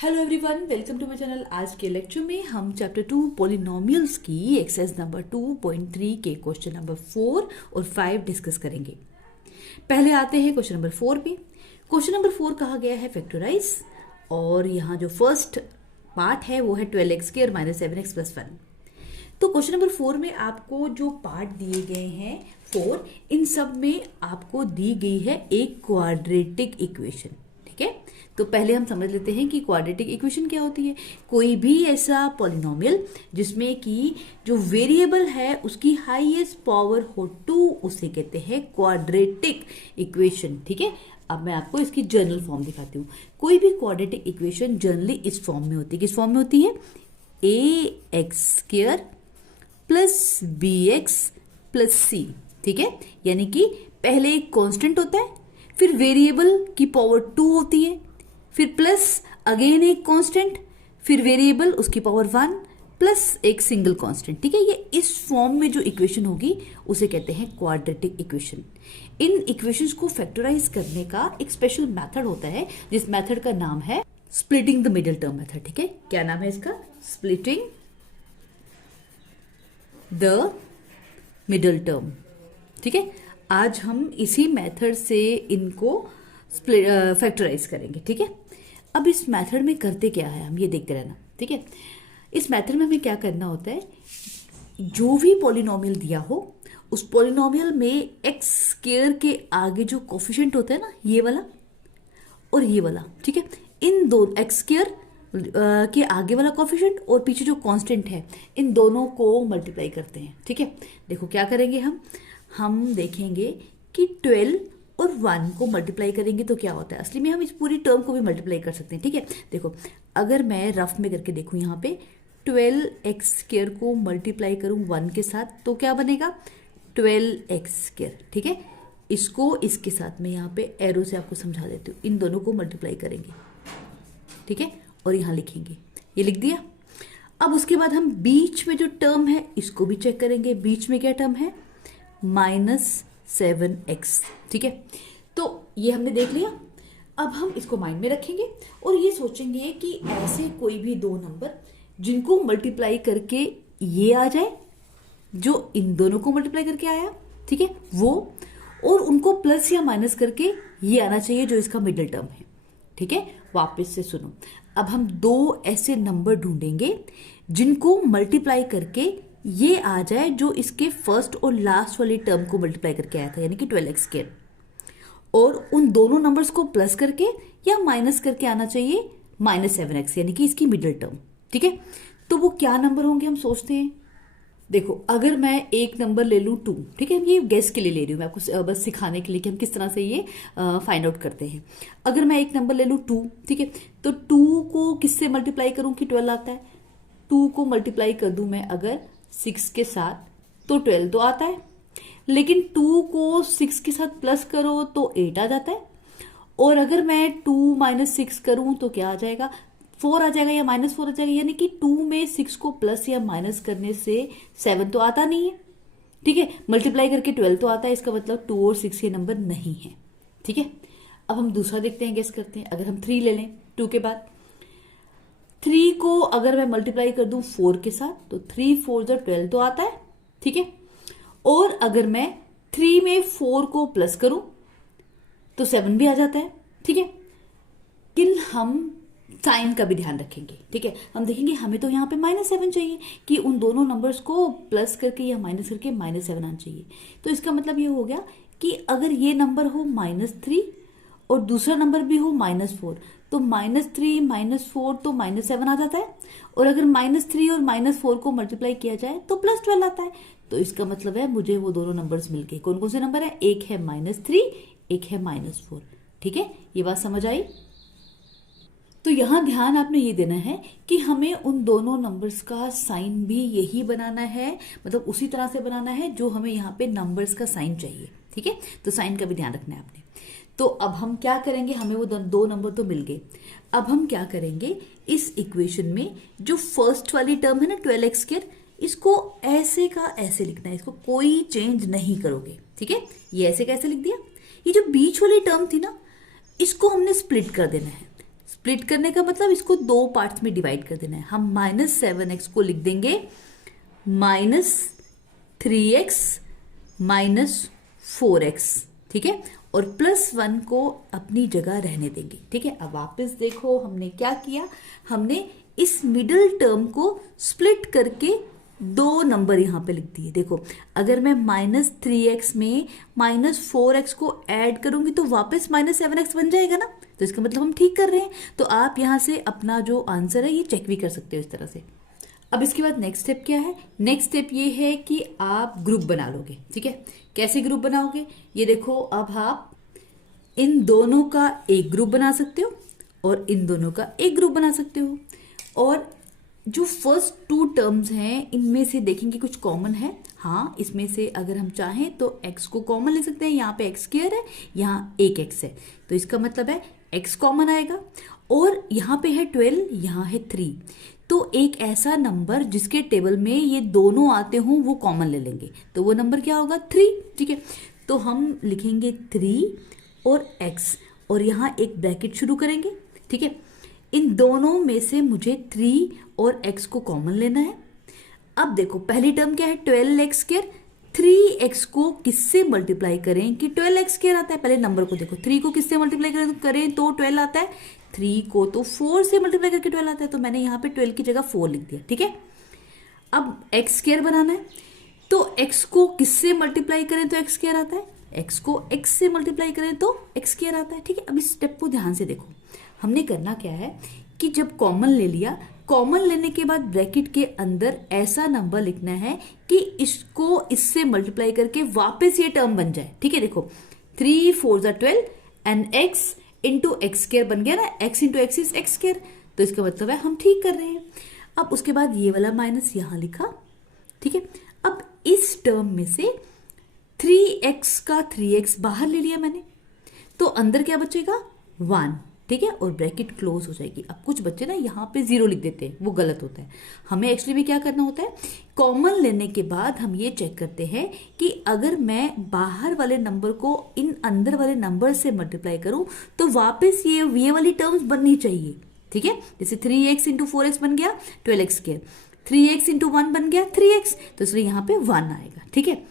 Hello everyone, welcome to my channel. आज के lecture में हम चैप्टर 2 पॉलिनोमियल्स की एक्सरसाइज नंबर 2.3 के क्वेश्चन नंबर 4 और 5 डिस्कस करेंगे। पहले आते हैं क्वेश्चन नंबर 4 पे। क्वेश्चन नंबर 4 कहा गया है फैक्टराइज, और यहाँ जो फर्स्ट पार्ट है वो है 12x² - 7x + 1। तो क्वेश्चन नंबर 4 में आपको जो पार्ट दिए गए हैं 4, इन सब में आपको दी गई है एक क्वाड्रेटिक इक्वेशन। ठीक है, तो पहले हम समझ लेते हैं कि क्वाड्रेटिक इक्वेशन क्या होती है। कोई भी ऐसा पॉलिनोमियल जिसमें कि जो वेरिएबल है उसकी हाईएस्ट पावर हो 2, उसे कहते हैं क्वाड्रेटिक इक्वेशन। ठीक है, अब मैं आपको इसकी जनरल फॉर्म दिखाती हूँ। कोई भी क्वाड्रेटिक इक्वेशन जनरली इस फॉर्म में होती है। किस फॉर्म में होती है? ax² + bx + c। ठीक है, यानी कि पहले एक कांस्टेंट होता है, फिर वेरिएबल की पावर 2 होती है, फिर प्लस अगेन एक कांस्टेंट, फिर वेरिएबल उसकी पावर 1 प्लस एक सिंगल कांस्टेंट। ठीक है, ये इस फॉर्म में जो इक्वेशन होगी उसे कहते हैं क्वाड्रेटिक इक्वेशन। इन इक्वेशंस को फैक्टराइज करने का एक स्पेशल मेथड होता है, जिस मेथड का नाम है splitting the middle term method. ठीक है, क्या नाम है इसका? Splitting the middle term. ठीक है, आज हम इसी मेथड से इनको फैक्टराइज करेंगे। ठीक है, अब इस मेथड में करते क्या है हम ये देखते रहना। ठीक है, इस मेथड में हमें क्या करना होता है, जो भी पॉलिनोमियल दिया हो उस पॉलिनोमियल में x² के आगे जो कोफिशिएंट होता है ना, ये वाला और ये वाला। ठीक है, इन दो x² के आगे वाला कोफिशिएंट और पीछे जो कांस्टेंट है, इन दोनों को मल्टीप्लाई करते हैं। ठीक है, देखो क्या करेंगे हम देखेंगे कि 12 और 1 को मल्टीप्लाई करेंगे तो क्या होता है। असली में हम इस पूरी टर्म को भी मल्टीप्लाई कर सकते हैं। ठीक है, देखो अगर मैं रफ में करके देखूं, यहाँ पे 12x² को मल्टीप्लाई करूं 1 के साथ तो क्या बनेगा? 12x²। ठीक है, इसको इसके साथ में यहाँ पे एरो से आपको समझा देती हूँ। इन दोनों को मल्टीप्लाई करेंगे, ठीक है, और यहाँ लिखेंगे। ये लिख दिया। अब उसके बाद हम बीच में जो टर्म है इसको भी चेक करेंगे। बीच में क्या टर्म है? -7x। ठीक है, तो ये हमने देख लिया। अब हम इसको माइंड में रखेंगे और ये सोचेंगे कि ऐसे कोई भी दो नंबर जिनको मल्टीप्लाई करके ये आ जाए, जो इन दोनों को मल्टीप्लाई करके आया, ठीक है, वो, और उनको प्लस या माइनस करके ये आना चाहिए जो इसका मिडिल टर्म है। ठीक है, वापस से सुनो। अब हम दो ऐसे नंबर ढूंढेंगे जिनको मल्टीप्लाई करके ये आ जाए जो इसके फर्स्ट और लास्ट वाली टर्म को मल्टीप्लाई करके आया था, यानी कि 12x², और उन दोनों नंबर्स को प्लस करके या माइनस करके आना चाहिए -7x, यानी कि इसकी मिडिल टर्म। ठीक है, तो वो क्या नंबर होंगे हम सोचते हैं। देखो अगर मैं एक नंबर ले लूँ 2, ठीक है, ये गेस के लिए ले रही हूँ मैं आपको, बस सिखाने के लिए कि हम किस तरह से ये फाइंड आउट करते हैं। अगर मैं एक नंबर ले लूँ 2, ठीक है, तो 2 को किससे मल्टीप्लाई करूँ कि 12 आता है? 2 को मल्टीप्लाई कर दूं मैं अगर 6 के साथ तो 12 तो आता है, लेकिन 2 को 6 के साथ प्लस करो तो 8 आ जाता है। और अगर मैं 2 - 6 करूं तो क्या आ जाएगा? 4 आ जाएगा या -4 आ जाएगा, यानी कि 2 में 6 को प्लस या माइनस करने से 7 तो आता नहीं है। ठीक है, मल्टीप्लाई करके 12 तो आता है, इसका मतलब 2 और 6 ये नंबर नहीं है। ठीक है, अब हम दूसरा देखते हैं, गेस करते हैं। अगर हम 3 ले लें 2 के बाद, 3 को अगर मैं मल्टीप्लाई कर दूं 4 के साथ तो 3 × 4 = 12 तो आता है। ठीक है, और अगर मैं 3 में 4 को प्लस करूं तो 7 भी आ जाता है। ठीक है, लेकिन हम साइन का भी ध्यान रखेंगे। ठीक है, हम देखेंगे हमें तो यहाँ पे -7 चाहिए कि उन दोनों नंबर्स को प्लस करके या माइनस करके -7 आना चाहिए। तो इसका मतलब ये हो गया कि अगर ये नंबर हो -3 और दूसरा नंबर भी हो -4, तो -3 - 4 तो -7 आ जाता है, और अगर -3 और -4 को मल्टीप्लाई किया जाए तो +12 आता है। तो इसका मतलब है मुझे वो दोनों नंबर्स मिल गए। कौन कौन से नंबर है? एक है -3, एक है -4। ठीक है, ये बात समझ आई? तो यहां ध्यान आपने ये देना है कि हमें उन दोनों नंबर्स का साइन भी यही बनाना है, मतलब उसी तरह से बनाना है जो हमें यहाँ पे नंबर्स का साइन चाहिए। ठीक है, तो साइन का भी ध्यान रखना है आपने। तो अब हम क्या करेंगे, हमें वो दो नंबर तो मिल गए। अब हम क्या करेंगे, इस इक्वेशन में जो फर्स्ट वाली टर्म है ना 12x², इसको ऐसे का ऐसे लिखना है, इसको कोई चेंज नहीं करोगे। ठीक है, ये ऐसे का ऐसे लिख दिया। ये जो बीच वाली टर्म थी ना, इसको हमने स्प्लिट कर देना है। स्प्लिट करने का मतलब इसको दो पार्ट्स में डिवाइड कर देना है। हम -7x को लिख देंगे -3x -4x, ठीक है, और +1 को अपनी जगह रहने देंगे, ठीक है। अब वापस देखो हमने क्या किया, हमने इस मिडिल टर्म को स्प्लिट करके दो नंबर यहां पे लिख दिए। देखो अगर मैं -3x में -4x को ऐड करूंगी तो वापस -7x बन जाएगा ना, तो इसका मतलब हम ठीक कर रहे हैं। तो आप यहां से अपना जो आंसर है ये चेक भी कर सकते हो इस तरह से। अब इसके बाद नेक्स्ट स्टेप क्या है, नेक्स्ट स्टेप ये है कि आप ग्रुप बना लोगे, ठीक है। कैसे ग्रुप बनाओगे, ये देखो, अब आप इन दोनों का एक ग्रुप बना सकते हो और इन दोनों का एक ग्रुप बना सकते हो, और जो फर्स्ट टू टर्म्स हैं इनमें से देखेंगे कुछ कॉमन है। हाँ, इसमें से अगर हम चाहें तो x को कॉमन ले सकते हैं, यहाँ पे x स्क्वायर है, यहाँ एक x है, तो इसका मतलब है x कॉमन आएगा। और यहाँ पे है 12, यहाँ है 3, तो एक ऐसा नंबर जिसके टेबल में ये दोनों आते हों वो कॉमन ले लेंगे, तो वो नंबर क्या होगा, 3, ठीक है। तो हम लिखेंगे 3 और x, और यहाँ एक ब्रैकेट शुरू करेंगे, ठीक है। इन दोनों में से मुझे 3 और x को कॉमन लेना है। अब देखो पहली टर्म क्या है, 12x स्क्वायर, 3x को किससे मल्टीप्लाई करें कि 12x स्क्वायर आता है। पहले नंबर को देखो, 3 को किससे मल्टीप्लाई करें तो 12 आता है, 3 को तो 4 से मल्टीप्लाई करके 12 आता है, तो मैंने यहाँ पे 12 की जगह 4 लिख दिया, ठीक है। अब x स्क्वायर बनाना है, तो x को किससे मल्टीप्लाई करें तो x स्क्वायर आता है, x को x से मल्टीप्लाई करें तो x स्क्वायर आता है, ठीक है। अब इस स्टेप को ध्यान से देखो, हमने करना क्या है कि जब कॉमन ले लिया, कॉमन लेने के बाद ब्रैकेट के अंदर ऐसा नंबर लिखना है कि इसको इससे मल्टीप्लाई करके वापस ये टर्म बन जाए, ठीक है। देखो 3 4 12 and x into x square बन गया ना, x into x is x square, तो इसका मतलब है हम ठीक कर रहे हैं। अब उसके बाद ये वाला माइनस यहां लिखा, ठीक है। अब इस टर्म में से 3x का 3x बाहर ले लिया मैंने, तो अंदर क्या बचेगा, 1, ठीक है, और ब्रैकेट क्लोज हो जाएगी। अब कुछ बच्चे ना यहाँ पे 0 लिख देते हैं, वो गलत होता है। हमें एक्चुअली भी क्या करना होता है, कॉमन लेने के बाद हम ये चेक करते हैं कि अगर मैं बाहर वाले नंबर को इन अंदर वाले नंबर से मल्टीप्लाई करूं तो वापस ये वाली टर्म्स बननी चाहिए, ठीक है। जैसे 3x इंटू 4x बन गया 12x स्क्वायर, 3x इंटू 1 बन गया 3x, तो इसलिए यहाँ पे 1 आएगा, ठीक है।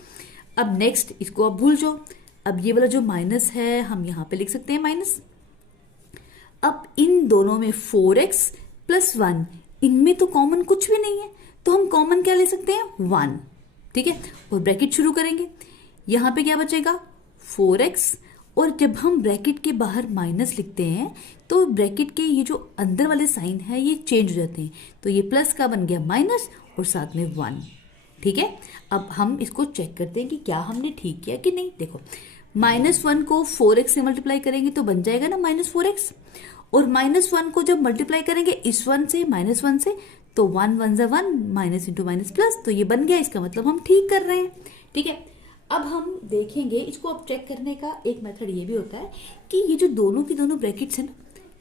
अब नेक्स्ट इसको अब भूल जाओ, अब ये वाला जो माइनस है हम यहाँ पे लिख सकते हैं माइनस। अब इन दोनों में 4x प्लस 1, इनमें तो कॉमन कुछ भी नहीं है, तो हम कॉमन क्या ले सकते हैं, 1, ठीक है, और ब्रैकेट शुरू करेंगे। यहाँ पे क्या बचेगा, 4x, और जब हम ब्रैकेट के बाहर माइनस लिखते हैं तो ब्रैकेट के ये जो अंदर वाले साइन है ये चेंज हो जाते हैं, तो ये प्लस का बन गया माइनस और साथ में 1, ठीक है। अब हम इसको चेक करते हैं कि क्या हमने ठीक किया कि नहीं। देखो -1 को 4x से मल्टीप्लाई करेंगे तो बन जाएगा ना -4x, और -1 को जब मल्टीप्लाई करेंगे इस 1 से -1 से, तो 1 1 ज़ा 1, माइनस इंटू माइनस प्लस, तो ये बन गया, इसका मतलब हम ठीक कर रहे हैं, ठीक है। अब हम देखेंगे इसको, अब चेक करने का एक मेथड ये भी होता है कि ये जो दोनों की दोनों ब्रैकेट्स है ना,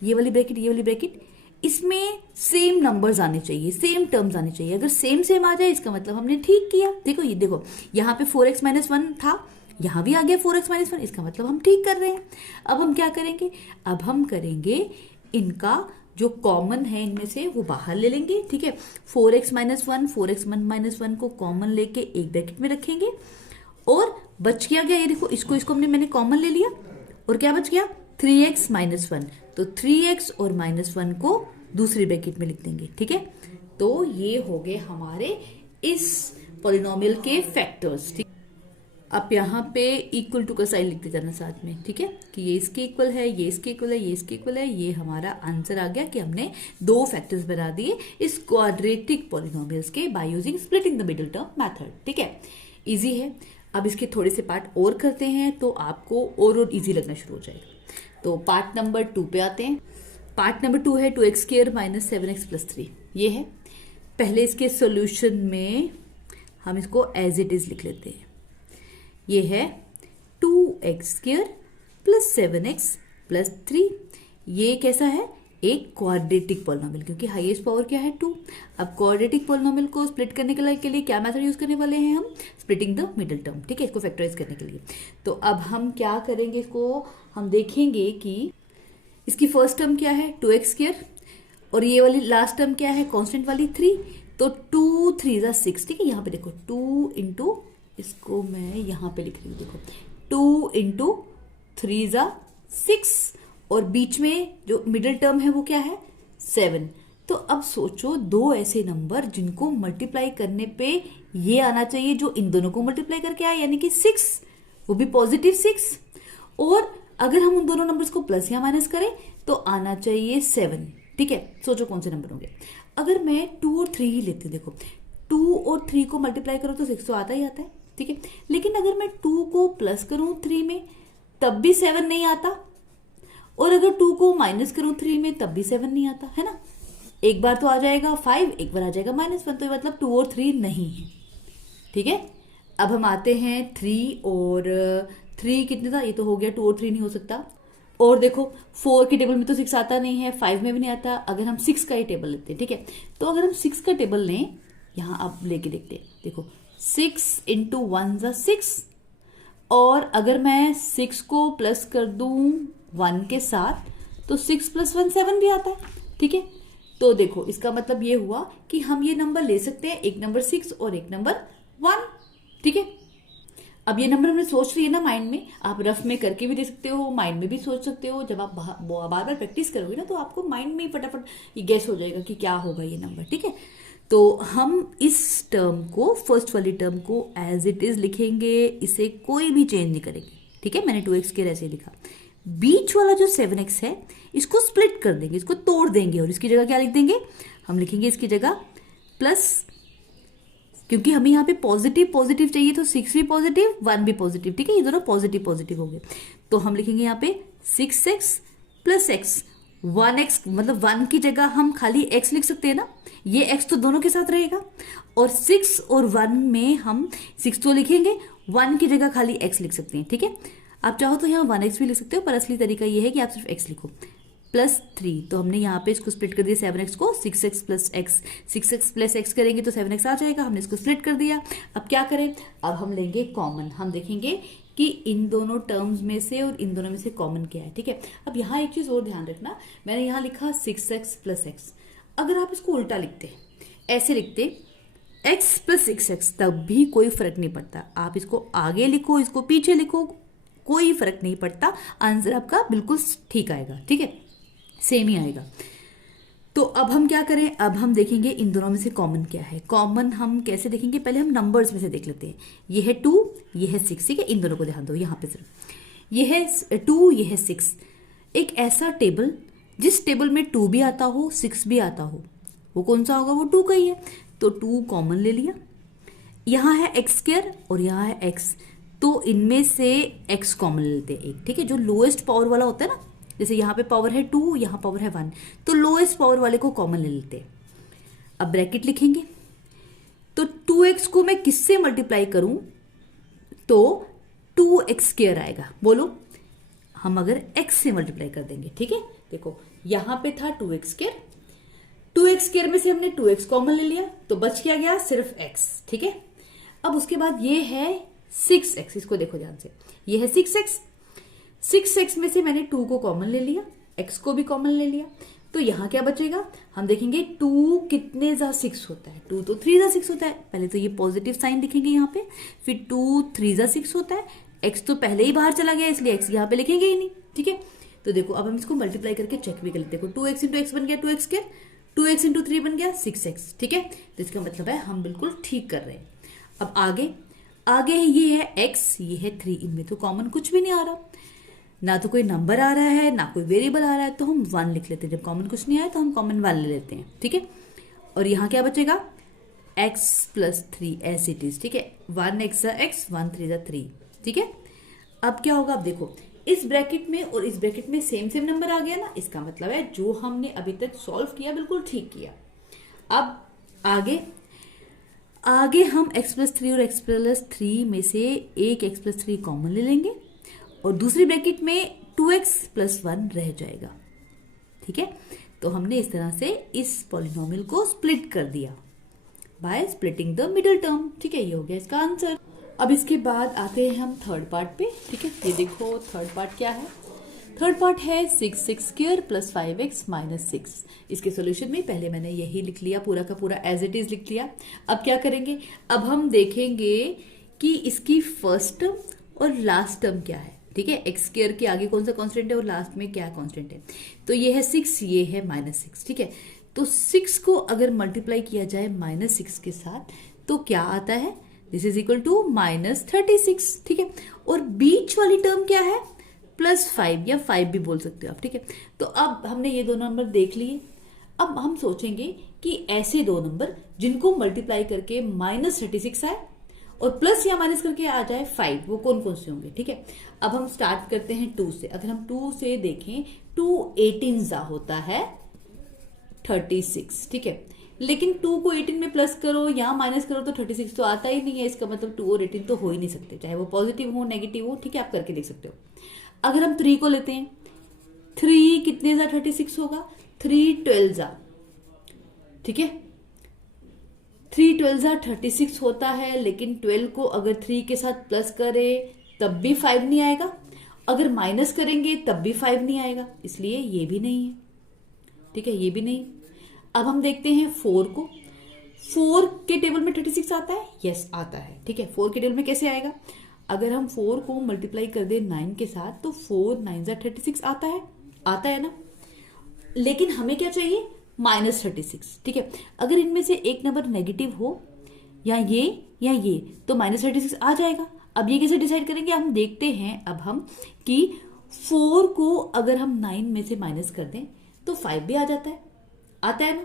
ये वाली ब्रैकेट ये वाली ब्रैकेट, इसमें सेम नंबर्स आने चाहिए, सेम टर्म्स आने चाहिए। अगर सेम आ जाए इसका मतलब हमने ठीक किया। देखो ये देखो, यहाँ पे 4x - 1 था, यहाँ भी आ गया 4x - 1, इसका मतलब हम ठीक कर रहे हैं। अब हम क्या करेंगे, अब हम करेंगे इनका जो कॉमन है इनमें से वो बाहर ले लेंगे, ठीक है। 4x - 1, 4x - 1 को कॉमन लेके एक ब्रैकेट में रखेंगे, और बच गया ये देखो, इसको मैंने कॉमन ले लिया, और क्या बच गया 3x - 1, तो 3x और -1 को दूसरी ब्रैकेट में लिख देंगे, ठीक है। तो ये हो गए हमारे इस पॉलिनोमियल के फैक्टर्स, ठीक। अब यहाँ पे इक्वल टू का साइन लिखते जाना साथ में, ठीक है, कि ये इसके इक्वल है, ये इसके इक्वल है, ये इसके इक्वल है। ये हमारा आंसर आ गया कि हमने दो फैक्टर्स बना दिए इस क्वाड्रेटिक पॉलिनोमियल्स के by using splitting the middle term method, ठीक है। इजी है। अब इसके थोड़े से पार्ट और करते हैं तो आपको और इजी लगना शुरू हो जाएगा। तो पार्ट नंबर 2 पे आते हैं। पार्ट नंबर 2 है 2x स्क्वायर - 7x + 3, ये है। पहले इसके सॉल्यूशन में हम इसको एज इट इज लिख लेते हैं। ये है 2x स्क्वायर + 7x + 3। ये कैसा है, एक क्वाड्रेटिक पॉलिनोमियल, क्योंकि हाईएस्ट पावर क्या है 2। अब क्वाड्रेटिक पॉलिनोमियल को स्प्लिट करने के लिए क्या मेथड यूज करने वाले हैं हम, स्प्लिटिंग द मिडिल टर्म, ठीक है, इसको फैक्टराइज करने के लिए। तो अब हम क्या करेंगे, इसको हम देखेंगे कि इसकी फर्स्ट टर्म क्या है 2x², और ये वाली लास्ट टर्म क्या है कांस्टेंट वाली 3, तो 2 3 ज़ा 6, ठीक है। यहाँ पे देखो 2 इंटू, इसको मैं यहाँ पे लिख रही हूँ, देखो 2 इंटू 3 ज़ा 6, और बीच में जो मिडिल टर्म है वो क्या है 7। तो अब सोचो दो ऐसे नंबर जिनको मल्टीप्लाई करने पे ये आना चाहिए जो इन दोनों को मल्टीप्लाई करके आए, यानी कि 6, वो भी पॉजिटिव 6, और अगर हम उन दोनों नंबर्स को प्लस या माइनस करें तो आना चाहिए 7, ठीक है। सोचो कौन से नंबर होंगे। अगर मैं 2 और 3 ही लेती हूँ, देखो 2 और 3 को मल्टीप्लाई करो तो 6 तो आता ही आता है, ठीक है। लेकिन अगर मैं 2 को प्लस करूं 3 में तब भी 7 नहीं आता, और अगर 2 को माइनस करूं 3 में तब भी 7 नहीं आता, है ना। एक बार तो आ जाएगा 5, एक बार आ जाएगा -1, तो मतलब 2 और 3 नहीं है, ठीक है। अब हम आते हैं 3 और 3 कितने था, ये तो हो गया 2 और 3 नहीं हो सकता। और देखो 4 के टेबल में तो 6 आता नहीं है, 5 में भी नहीं आता। अगर हम 6 का ही टेबल लेते हैं, ठीक है, तो अगर हम 6 का टेबल लें, यहां अब लेके देखते हैं, देखो 6 इंटू 1 ज़ा 6, और अगर मैं 6 को प्लस कर दूं 1 के साथ तो 6 + 1 7 भी आता है, ठीक है। तो देखो इसका मतलब ये हुआ कि हम ये नंबर ले सकते हैं, एक नंबर 6 और एक नंबर 1, ठीक है। अब ये नंबर हमने सोच लिया ना माइंड में, आप रफ में करके भी दे सकते हो, माइंड में भी सोच सकते हो। जब आप बार बार प्रैक्टिस करोगे ना तो आपको माइंड में ही फटाफट ये गेस हो जाएगा कि क्या होगा ये नंबर, ठीक है। तो हम इस टर्म को, फर्स्ट वाली टर्म को एज इट इज लिखेंगे, इसे कोई भी चेंज नहीं करेंगे, ठीक है। मैंने 2x² ऐसे लिखा। बीच वाला जो 7x है इसको स्प्लिट कर देंगे, इसको तोड़ देंगे, और इसकी जगह क्या लिख देंगे, हम लिखेंगे इसकी जगह प्लस, क्योंकि हमें यहाँ पे पॉजिटिव पॉजिटिव चाहिए, तो 6 भी पॉजिटिव 1 भी पॉजिटिव, ठीक है, ये दोनों पॉजिटिव पॉजिटिव हो गए। तो हम लिखेंगे यहाँ पे 6x + x, 1x, मतलब 1 की जगह हम खाली x लिख सकते हैं ना, ये x तो दोनों के साथ रहेगा, और 6 और 1 में हम 6 तो लिखेंगे, 1 की जगह खाली x लिख सकते हैं, ठीक है। आप चाहो तो यहाँ 1x भी लिख सकते हो, पर असली तरीका ये है कि आप सिर्फ x लिखो। +3, तो हमने यहाँ पे इसको स्प्लिट कर दिया 7x को, 6x + x, 6x + x करेंगे तो 7x आ जाएगा, हमने इसको स्प्लिट कर दिया। अब क्या करें, अब हम लेंगे कॉमन, हम देखेंगे कि इन दोनों टर्म्स में से और इन दोनों में से कॉमन क्या है, ठीक है। अब यहाँ एक चीज और ध्यान रखना, मैंने यहाँ लिखा 6x + x, अगर आप इसको उल्टा लिखते, ऐसे लिखते x + 6x, तब भी कोई फर्क नहीं पड़ता। आप इसको आगे लिखो, इसको पीछे लिखो, कोई फर्क नहीं पड़ता, आंसर आपका बिल्कुल ठीक आएगा, ठीक है, सेम ही आएगा। तो अब हम क्या करें, अब हम देखेंगे इन दोनों में से कॉमन क्या है। कॉमन हम कैसे देखेंगे, पहले हम नंबर्स में से देख लेते हैं। ये है 2, ये है 6, ठीक है। इन दोनों को ध्यान दो, यहाँ पे सिर्फ ये है 2, ये है 6। एक ऐसा टेबल जिस टेबल में 2 भी आता हो 6 भी आता हो, वो कौन सा होगा, वो 2 का ही है। तो 2 कॉमन ले लिया, यहाँ है x² और यहाँ है x, तो इनमें से x कॉमन लेते हैं एक, ठीक है। जो लोएस्ट पावर वाला होता है ना, जैसे यहाँ पे पावर है 2, यहाँ पावर है 1, तो लोएस्ट पावर वाले को कॉमन ले लेते हैं। अब ब्रैकेट लिखेंगे, तो 2x को मैं किससे मल्टीप्लाई करूं तो 2x² आएगा। बोलो, हम अगर x से मल्टीप्लाई कर देंगे, ठीक है। देखो यहां पे था 2x², 2x² में से हमने 2x कॉमन ले लिया, तो बच क्या गया, सिर्फ x, ठीक है। अब उसके बाद ये है 6x, इसको देखो ध्यान से, ये है 6x, 6x में से मैंने 2 को कॉमन ले लिया, x को भी कॉमन ले लिया, तो यहां क्या बचेगा, हम देखेंगे 2 कितने ज़ा 6 होता है, 2 तो 3 ज़ा 6 होता है। पहले तो ये पॉजिटिव साइन लिखेंगे यहाँ पे, फिर 2 3 ज़ा 6 होता है, x तो पहले ही बाहर चला गया इसलिए x यहाँ पे लिखेंगे ही नहीं, ठीक है। तो देखो अब हम इसको मल्टीप्लाई करके चेक भी कर लेते हैं। देखो 2x × x बन गया 2x², 2x × 3 बन गया 6x, ठीक है। तो इसका मतलब है हम बिल्कुल ठीक कर रहे हैं। अब आगे ये है x, ये है 3, इनमें तो कॉमन कुछ भी नहीं आ रहा, ना तो कोई नंबर आ रहा है ना कोई वेरिएबल आ रहा है, तो हम 1 लिख लेते हैं। जब कॉमन कुछ नहीं आया तो हम कॉमन 1 ले लेते हैं, ठीक है। और यहाँ क्या बचेगा, x + 3 एज इट इज, ठीक है। 1x = x, 1 3 = 3, ठीक है। अब क्या होगा, अब देखो इस ब्रैकेट में और इस ब्रैकेट में सेम सेम नंबर आ गया ना, इसका मतलब है जो हमने अभी तक सॉल्व किया बिल्कुल ठीक किया। अब आगे हम x + 3 और x + 3 में से एक x + 3 कॉमन ले लेंगे, और दूसरी ब्रैकेट में 2x + 1 रह जाएगा, ठीक है। तो हमने इस तरह से इस पॉलिनोमियल को स्प्लिट कर दिया by splitting the middle term, ठीक है। ये हो गया इसका आंसर। अब इसके बाद आते हैं हम थर्ड पार्ट पे, ठीक है। ये देखो थर्ड पार्ट क्या है। थर्ड पार्ट है 6x square plus 5x minus 6। इसके सॉल्यूशन में पहले मैंने यही लिख लिया, पूरा का पूरा एज इट इज लिख लिया। अब क्या करेंगे, अब हम देखेंगे कि इसकी फर्स्ट टर्म और लास्ट टर्म क्या है। ठीक है, एक्स स्क्वायर के आगे कौन सा कांस्टेंट है और लास्ट में क्या कांस्टेंट है। तो ये है 6, ये है -6। ठीक है, तो 6 को अगर मल्टीप्लाई किया जाए -6 के साथ तो क्या आता है, दिस इज इक्वल टू -36। ठीक है, और बीच वाली टर्म क्या है, +5 या 5 भी बोल सकते हो आप। ठीक है, तो अब हमने ये दो नंबर देख लिए। अब हम सोचेंगे कि ऐसे दो नंबर जिनको मल्टीप्लाई करके -36 आए और प्लस या माइनस करके आ जाए 5, वो कौन कौन से होंगे। ठीक है, अब हम स्टार्ट करते हैं 2 से। अगर हम 2 से देखें, 2 18 होता है 36। ठीक है, लेकिन 2 को 18 में प्लस करो या माइनस करो तो 36 तो आता ही नहीं है। इसका मतलब 2 और 18 तो हो ही नहीं सकते, चाहे वो पॉजिटिव हो नेगेटिव हो। ठीक है, आप करके देख सकते हो। अगर हम 3 को लेते हैं, 3 कितने जा 36 होगा, 3 12 जा। ठीक है, 3 12 जा 36 होता है, लेकिन 12 को अगर 3 के साथ प्लस करें तब भी 5 नहीं आएगा, अगर माइनस करेंगे तब भी 5 नहीं आएगा, इसलिए ये भी नहीं है। ठीक है, ये भी नहीं। अब हम देखते हैं 4 को। 4 के टेबल में 36 आता है, यस आता है। ठीक है, 4 के टेबल में कैसे आएगा, अगर हम 4 को मल्टीप्लाई कर दे 9 के साथ तो 4 9 जा 36 आता है ना। लेकिन हमें क्या चाहिए, -36। ठीक है, अगर इनमें से एक नंबर नेगेटिव हो या ये तो -36 आ जाएगा। अब ये कैसे डिसाइड करेंगे, हम देखते हैं अब हम कि 4 को अगर हम 9 में से माइनस कर दें तो 5 भी आ जाता है, आता है ना।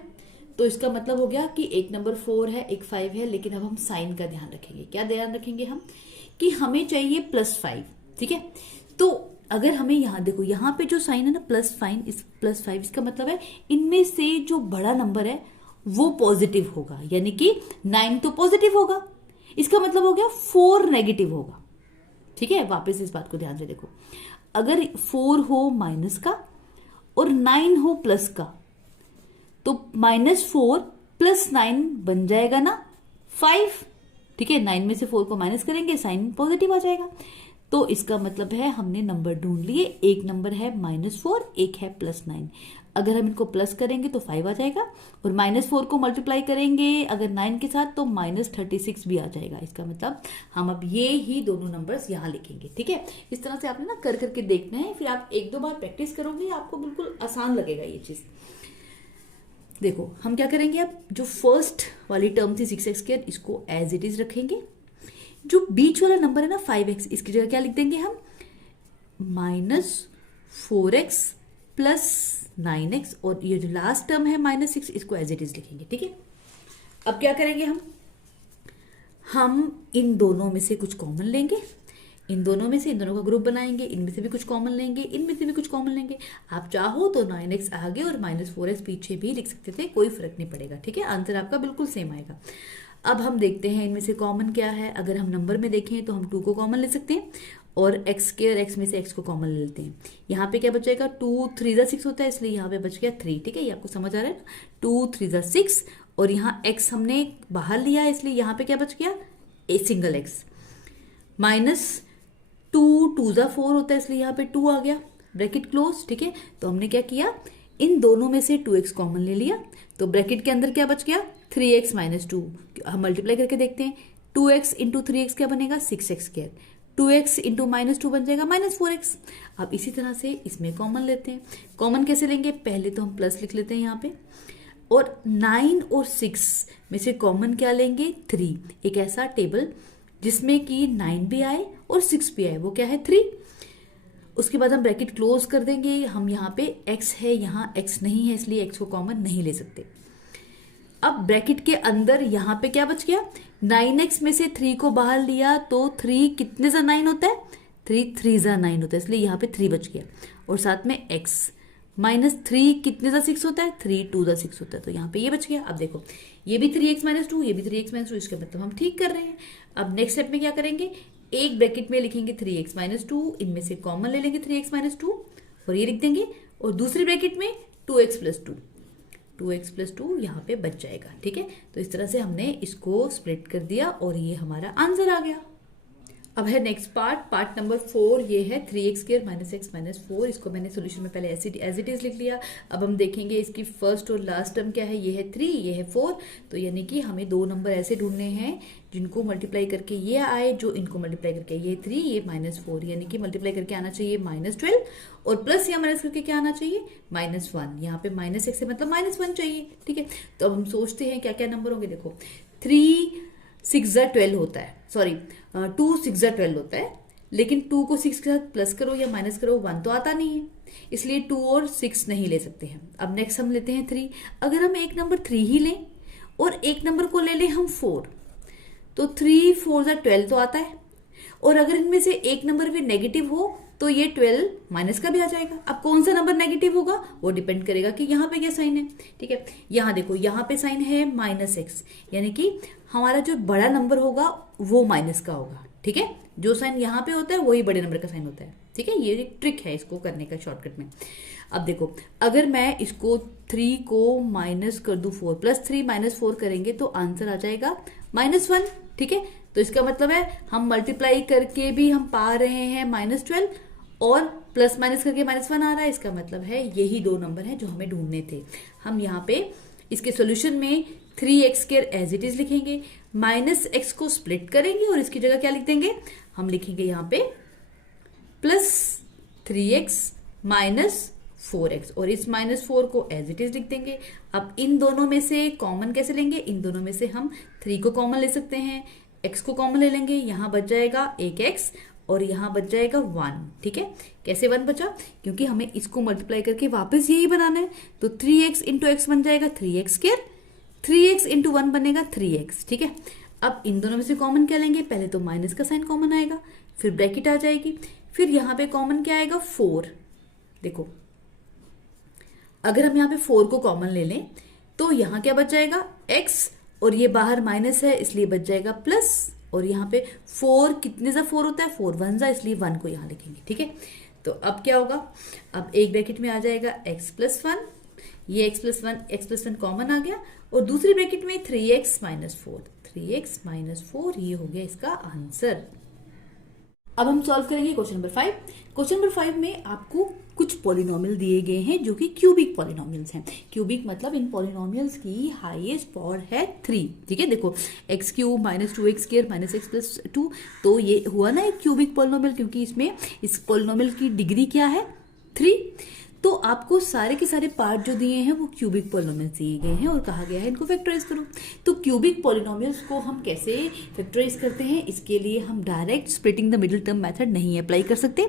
तो इसका मतलब हो गया कि एक नंबर 4 है, एक 5 है। लेकिन अब हम साइन का ध्यान रखेंगे। क्या ध्यान रखेंगे हम, कि हमें चाहिए +5। ठीक है, तो अगर हमें यहां देखो, यहां पे जो साइन है ना +5, इसका मतलब है इनमें से जो बड़ा नंबर है वो पॉजिटिव होगा, यानी कि 9 तो पॉजिटिव होगा। इसका मतलब हो गया 4 नेगेटिव होगा। ठीक है, वापस इस बात को ध्यान से देखो, अगर 4 हो माइनस का और 9 हो प्लस का तो -4 + 9 बन जाएगा ना 5। ठीक है, 9 में से 4 को माइनस करेंगे, साइन पॉजिटिव आ जाएगा। तो इसका मतलब है हमने नंबर ढूंढ लिए, एक नंबर है -4, एक है +9। अगर हम इनको प्लस करेंगे तो 5 आ जाएगा, और -4 को मल्टीप्लाई करेंगे अगर 9 के साथ तो -36 भी आ जाएगा। इसका मतलब हम अब ये ही दोनों नंबर्स यहाँ लिखेंगे। ठीक है, इस तरह से आपने ना कर करके देखना है, फिर आप 1-2 बार प्रैक्टिस करोगे, आपको बिल्कुल आसान लगेगा ये चीज। देखो हम क्या करेंगे, अब जो फर्स्ट वाली टर्म थी 6x², इसको एज इट इज रखेंगे। जो बीच वाला नंबर है ना 5x, इसकी जगह क्या लिख देंगे हम, -4x + 9x, और ये जो लास्ट टर्म है -6, इसको एज इट इज लिखेंगे। ठीक है, अब क्या करेंगे हम इन दोनों में से कुछ कॉमन लेंगे, इन दोनों का ग्रुप बनाएंगे, इनमें से भी कुछ कॉमन लेंगे, इनमें से भी कुछ कॉमन लेंगे। आप चाहो तो 9x आगे और -4x पीछे भी लिख सकते थे, कोई फर्क नहीं पड़ेगा। ठीक है, आंसर आपका बिल्कुल सेम आएगा। अब हम देखते हैं इनमें से कॉमन क्या है। अगर हम नंबर में देखें तो हम 2 को कॉमन ले सकते हैं, और x² में से x को कॉमन ले लेते हैं। यहाँ पे क्या बचेगा, 2 3 जा 6 होता है, इसलिए यहाँ पे बच गया 3। ठीक है, ये आपको समझ आ रहा है ना, 2 3 जा 6, और यहाँ x हमने बाहर लिया है, इसलिए यहाँ पे क्या बच गया, सिंगल x। -2 2 जा 4 होता है, इसलिए यहाँ पे 2 आ गया, ब्रैकेट क्लोज। ठीक है, तो हमने क्या किया, इन दोनों में से 2x कॉमन ले लिया, तो ब्रैकेट के अंदर क्या बच गया, 3x - 2। हम मल्टीप्लाई करके देखते हैं, 2x × 3x क्या बनेगा, 6x²। 2x × -2 बन जाएगा -4x। अब इसी तरह से इसमें कॉमन लेते हैं। कॉमन कैसे लेंगे, पहले तो हम प्लस लिख लेते हैं यहाँ पे, और 9 और 6 में से कॉमन क्या लेंगे, 3। एक ऐसा टेबल जिसमें कि 9 भी आए और 6 भी आए, वो क्या है, 3। उसके बाद हम ब्रैकेट क्लोज कर देंगे। हम यहाँ पे x है, यहाँ x नहीं है, इसलिए x को कॉमन नहीं ले सकते। अब ब्रैकेट के अंदर यहाँ पे क्या बच गया, 9x में से 3 को बाहर लिया तो 3 कितने जा 9 होता है, 3 3 जा 9 होता है, इसलिए यहाँ पे 3 बच गया, और साथ में x -3 कितने जा 6 होता है, 3 2 जा 6 होता है, तो यहाँ पे ये बच गया। अब देखो ये भी 3x - 2, ये भी 3x - 2, इसका मतलब हम ठीक कर रहे हैं। अब नेक्स्ट स्टेप में क्या करेंगे, एक ब्रैकेट में लिखेंगे 3x - 2, इनमें से कॉमन ले लेंगे 3x - 2 और ये लिख देंगे, और दूसरी ब्रैकेट में 2x + 2, 2x + 2 यहाँ पे बच जाएगा। ठीक है, तो इस तरह से हमने इसको स्प्लिट कर दिया और ये हमारा आंसर आ गया। अब है नेक्स्ट पार्ट नंबर 4, ये है 3x square minus x minus 4। इसको मैंने सोल्यूशन में पहले एज इट इज लिख लिया। अब हम देखेंगे इसकी फर्स्ट और लास्ट टर्म क्या है, ये है 3, ये है 4। तो यानी कि हमें दो नंबर ऐसे ढूंढने हैं जिनको मल्टीप्लाई करके ये आए, जो इनको मल्टीप्लाई करके ये 3, ये -4, यानी कि मल्टीप्लाई करके आना चाहिए -12 और प्लस या माइनस करके क्या आना चाहिए -1। यहाँ पे -x से मतलब -1 चाहिए, ठीक है। तो अब हम सोचते हैं क्या क्या नंबर होंगे। देखो 3 6 12 होता है, सॉरी 2 6 12 होता है, लेकिन 2 को 6 के साथ प्लस करो या माइनस करो 1 तो आता नहीं है, इसलिए 2 और 6 नहीं ले सकते हैं। अब नेक्स्ट हम लेते हैं 3। अगर हम एक नंबर 3 ही लें और एक नंबर को ले लें हम 4, तो 3 4 12 तो आता है, और अगर इनमें से एक नंबर भी नेगेटिव हो तो ये 12 माइनस का भी आ जाएगा। अब कौन सा नंबर नेगेटिव होगा वो डिपेंड करेगा कि यहाँ पे क्या साइन है, ठीक है। यहाँ देखो, यहाँ पे साइन है -x, यानी कि हमारा जो बड़ा नंबर होगा वो माइनस का होगा, ठीक है। जो साइन यहाँ पे होता है वही बड़े नंबर का साइन होता है, ठीक है। ये एक ट्रिक है इसको करने का शॉर्टकट में। अब देखो, अगर मैं इसको 3 को माइनस कर दूं 4, +3 -4 करेंगे तो आंसर आ जाएगा -1, ठीक है। तो इसका मतलब है हम मल्टीप्लाई करके भी हम पा रहे हैं -12 और प्लस माइनस करके -1 आ रहा है। इसका मतलब है यही दो नंबर हैं जो हमें ढूंढने थे। हम यहाँ पे इसके सॉल्यूशन में 3x square as it is लिखेंगे, -x को स्प्लिट करेंगे और इसकी जगह क्या लिख देंगे, हम लिखेंगे यहाँ पे +3x -4x और इस -4 को एज इट इज लिख देंगे। अब इन दोनों में से कॉमन कैसे लेंगे, इन दोनों में से हम 3 को कॉमन ले सकते हैं, x को कॉमन ले लेंगे, यहां बच जाएगा एक x और यहां बच जाएगा 1, ठीक है। कैसे 1 बचा, क्योंकि हमें इसको मल्टीप्लाई करके वापस यही बनाना है। तो 3x इंटू एक्स बन जाएगा 3x स्क्वायर, 3x इंटू 1 बनेगा 3x, ठीक है। अब इन दोनों में से कॉमन क्या लेंगे, पहले तो माइनस का साइन कॉमन आएगा, फिर ब्रैकेट आ जाएगी, फिर यहाँ पे कॉमन क्या आएगा 4। देखो, अगर हम यहाँ पे 4 को कॉमन ले लें तो यहाँ क्या बच जाएगा x, और ये बाहर माइनस है इसलिए बच जाएगा प्लस, और यहाँ पे 4 कितने सा 4 होता है, 4 1 सा, इसलिए 1 को यहाँ लिखेंगे, ठीक है। तो अब क्या होगा, अब एक ब्रैकेट में आ जाएगा x + 1, ये x + 1 कॉमन आ गया, और दूसरी ब्रैकेट में 3x - 4, 3x - 4, ये हो गया इसका आंसर। अब हम सॉल्व करेंगे क्वेश्चन नंबर 5। क्वेश्चन नंबर 5 में आपको कुछ पॉलिनोमियल दिए गए हैं जो कि क्यूबिक पॉलिनोमियल्स हैं। क्यूबिक मतलब इन पॉलिनोमियल्स की हाईएस्ट पावर है 3, ठीक है। देखो x³ - 2x² - x + 2, तो ये हुआ ना एक क्यूबिक पॉलिनोमियल, क्योंकि इसमें इस पॉलिनोमियल की डिग्री क्या है 3। तो आपको सारे के सारे पार्ट जो दिए हैं वो क्यूबिक पॉलिनोमियल्स दिए गए हैं और कहा गया है इनको फैक्टराइज करो। तो क्यूबिक पॉलिनोमियल्स को हम कैसे फैक्टराइज करते हैं, इसके लिए हम direct splitting the middle term method नहीं अप्लाई कर सकते।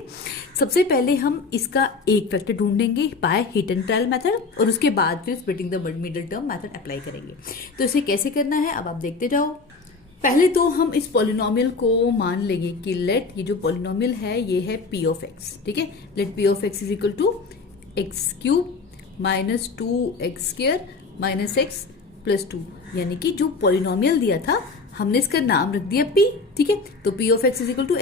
सबसे पहले हम इसका एक फैक्टर ढूंढेंगे by hit and trial method, और उसके बाद फिर splitting the middle term method apply करेंगे। तो इसे कैसे करना है अब आप देखते जाओ। पहले तो हम इस पॉलिनोमियल को मान लेंगे कि लेट, ये जो पॉलिनोमियल है ये है p(x), ठीक है। Late p(x) = x³ - 2x² - x + 2, यानी कि जो पॉलिनोमियल दिया था हमने इसका नाम रख दिया p, ठीक है। तो p(x) = x³ - 2x²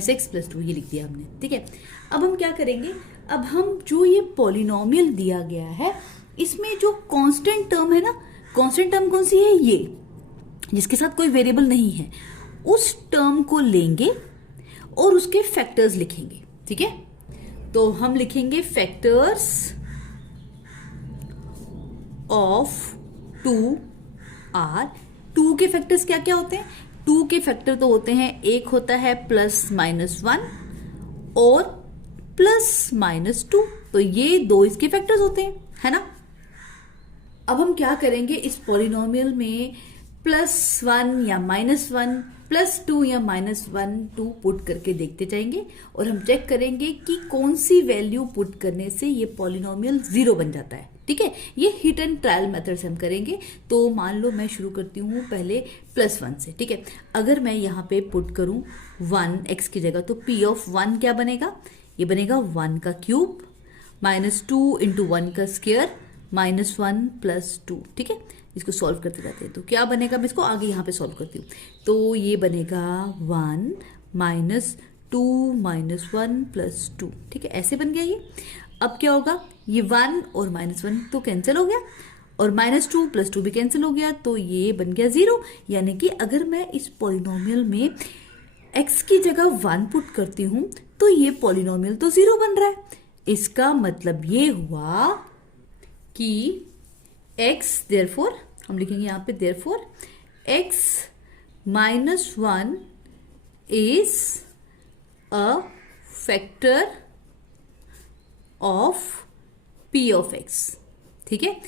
- x + 2, ये लिख दिया हमने, ठीक है। अब हम क्या करेंगे, अब हम जो ये पॉलिनोमियल दिया गया है इसमें जो कांस्टेंट टर्म है ना, कांस्टेंट टर्म कौन सी है, ये जिसके साथ कोई वेरिएबल नहीं है, उस टर्म को लेंगे और उसके फैक्टर्स लिखेंगे, ठीक है। तो हम लिखेंगे फैक्टर्स ऑफ 2 आर। 2 के फैक्टर्स क्या क्या होते हैं, 2 के फैक्टर तो होते हैं, एक होता है +-1 और +-2, तो ये दो इसके फैक्टर्स होते हैं, है ना। अब हम क्या करेंगे, इस पॉलिनोमियल में +1 या -1, +2 या -1 2 पुट करके देखते जाएंगे और हम चेक करेंगे कि कौन सी वैल्यू पुट करने से ये पॉलिनोमियल 0 बन जाता है, ठीक है। ये हिट एंड ट्रायल मेथड से हम करेंगे। तो मान लो मैं शुरू करती हूँ पहले +1 से, ठीक है। अगर मैं यहाँ पे पुट करूँ 1 x की जगह, तो p(1) क्या बनेगा, ये बनेगा 1 का क्यूब -2 × 1 का स्क्वायर -1 + 2, ठीक है। इसको सॉल्व करते जाते हैं तो क्या बनेगा, मैं इसको आगे यहाँ पे सॉल्व करती हूँ। तो ये बनेगा 1 - 2 - 1 + 2, ठीक है, ऐसे बन गया ये। अब क्या होगा, ये 1 और -1 तो कैंसिल हो गया और -2 + 2 भी कैंसिल हो गया, तो ये बन गया 0। यानी कि अगर मैं इस पॉलिनोमियल में x की जगह 1 पुट करती हूं तो ये पॉलिनोमियल तो 0 बन रहा है। इसका मतलब ये हुआ कि x देयरफॉर हम लिखेंगे यहां पे therefore x minus 1 is a factor of p of x। ठीक है,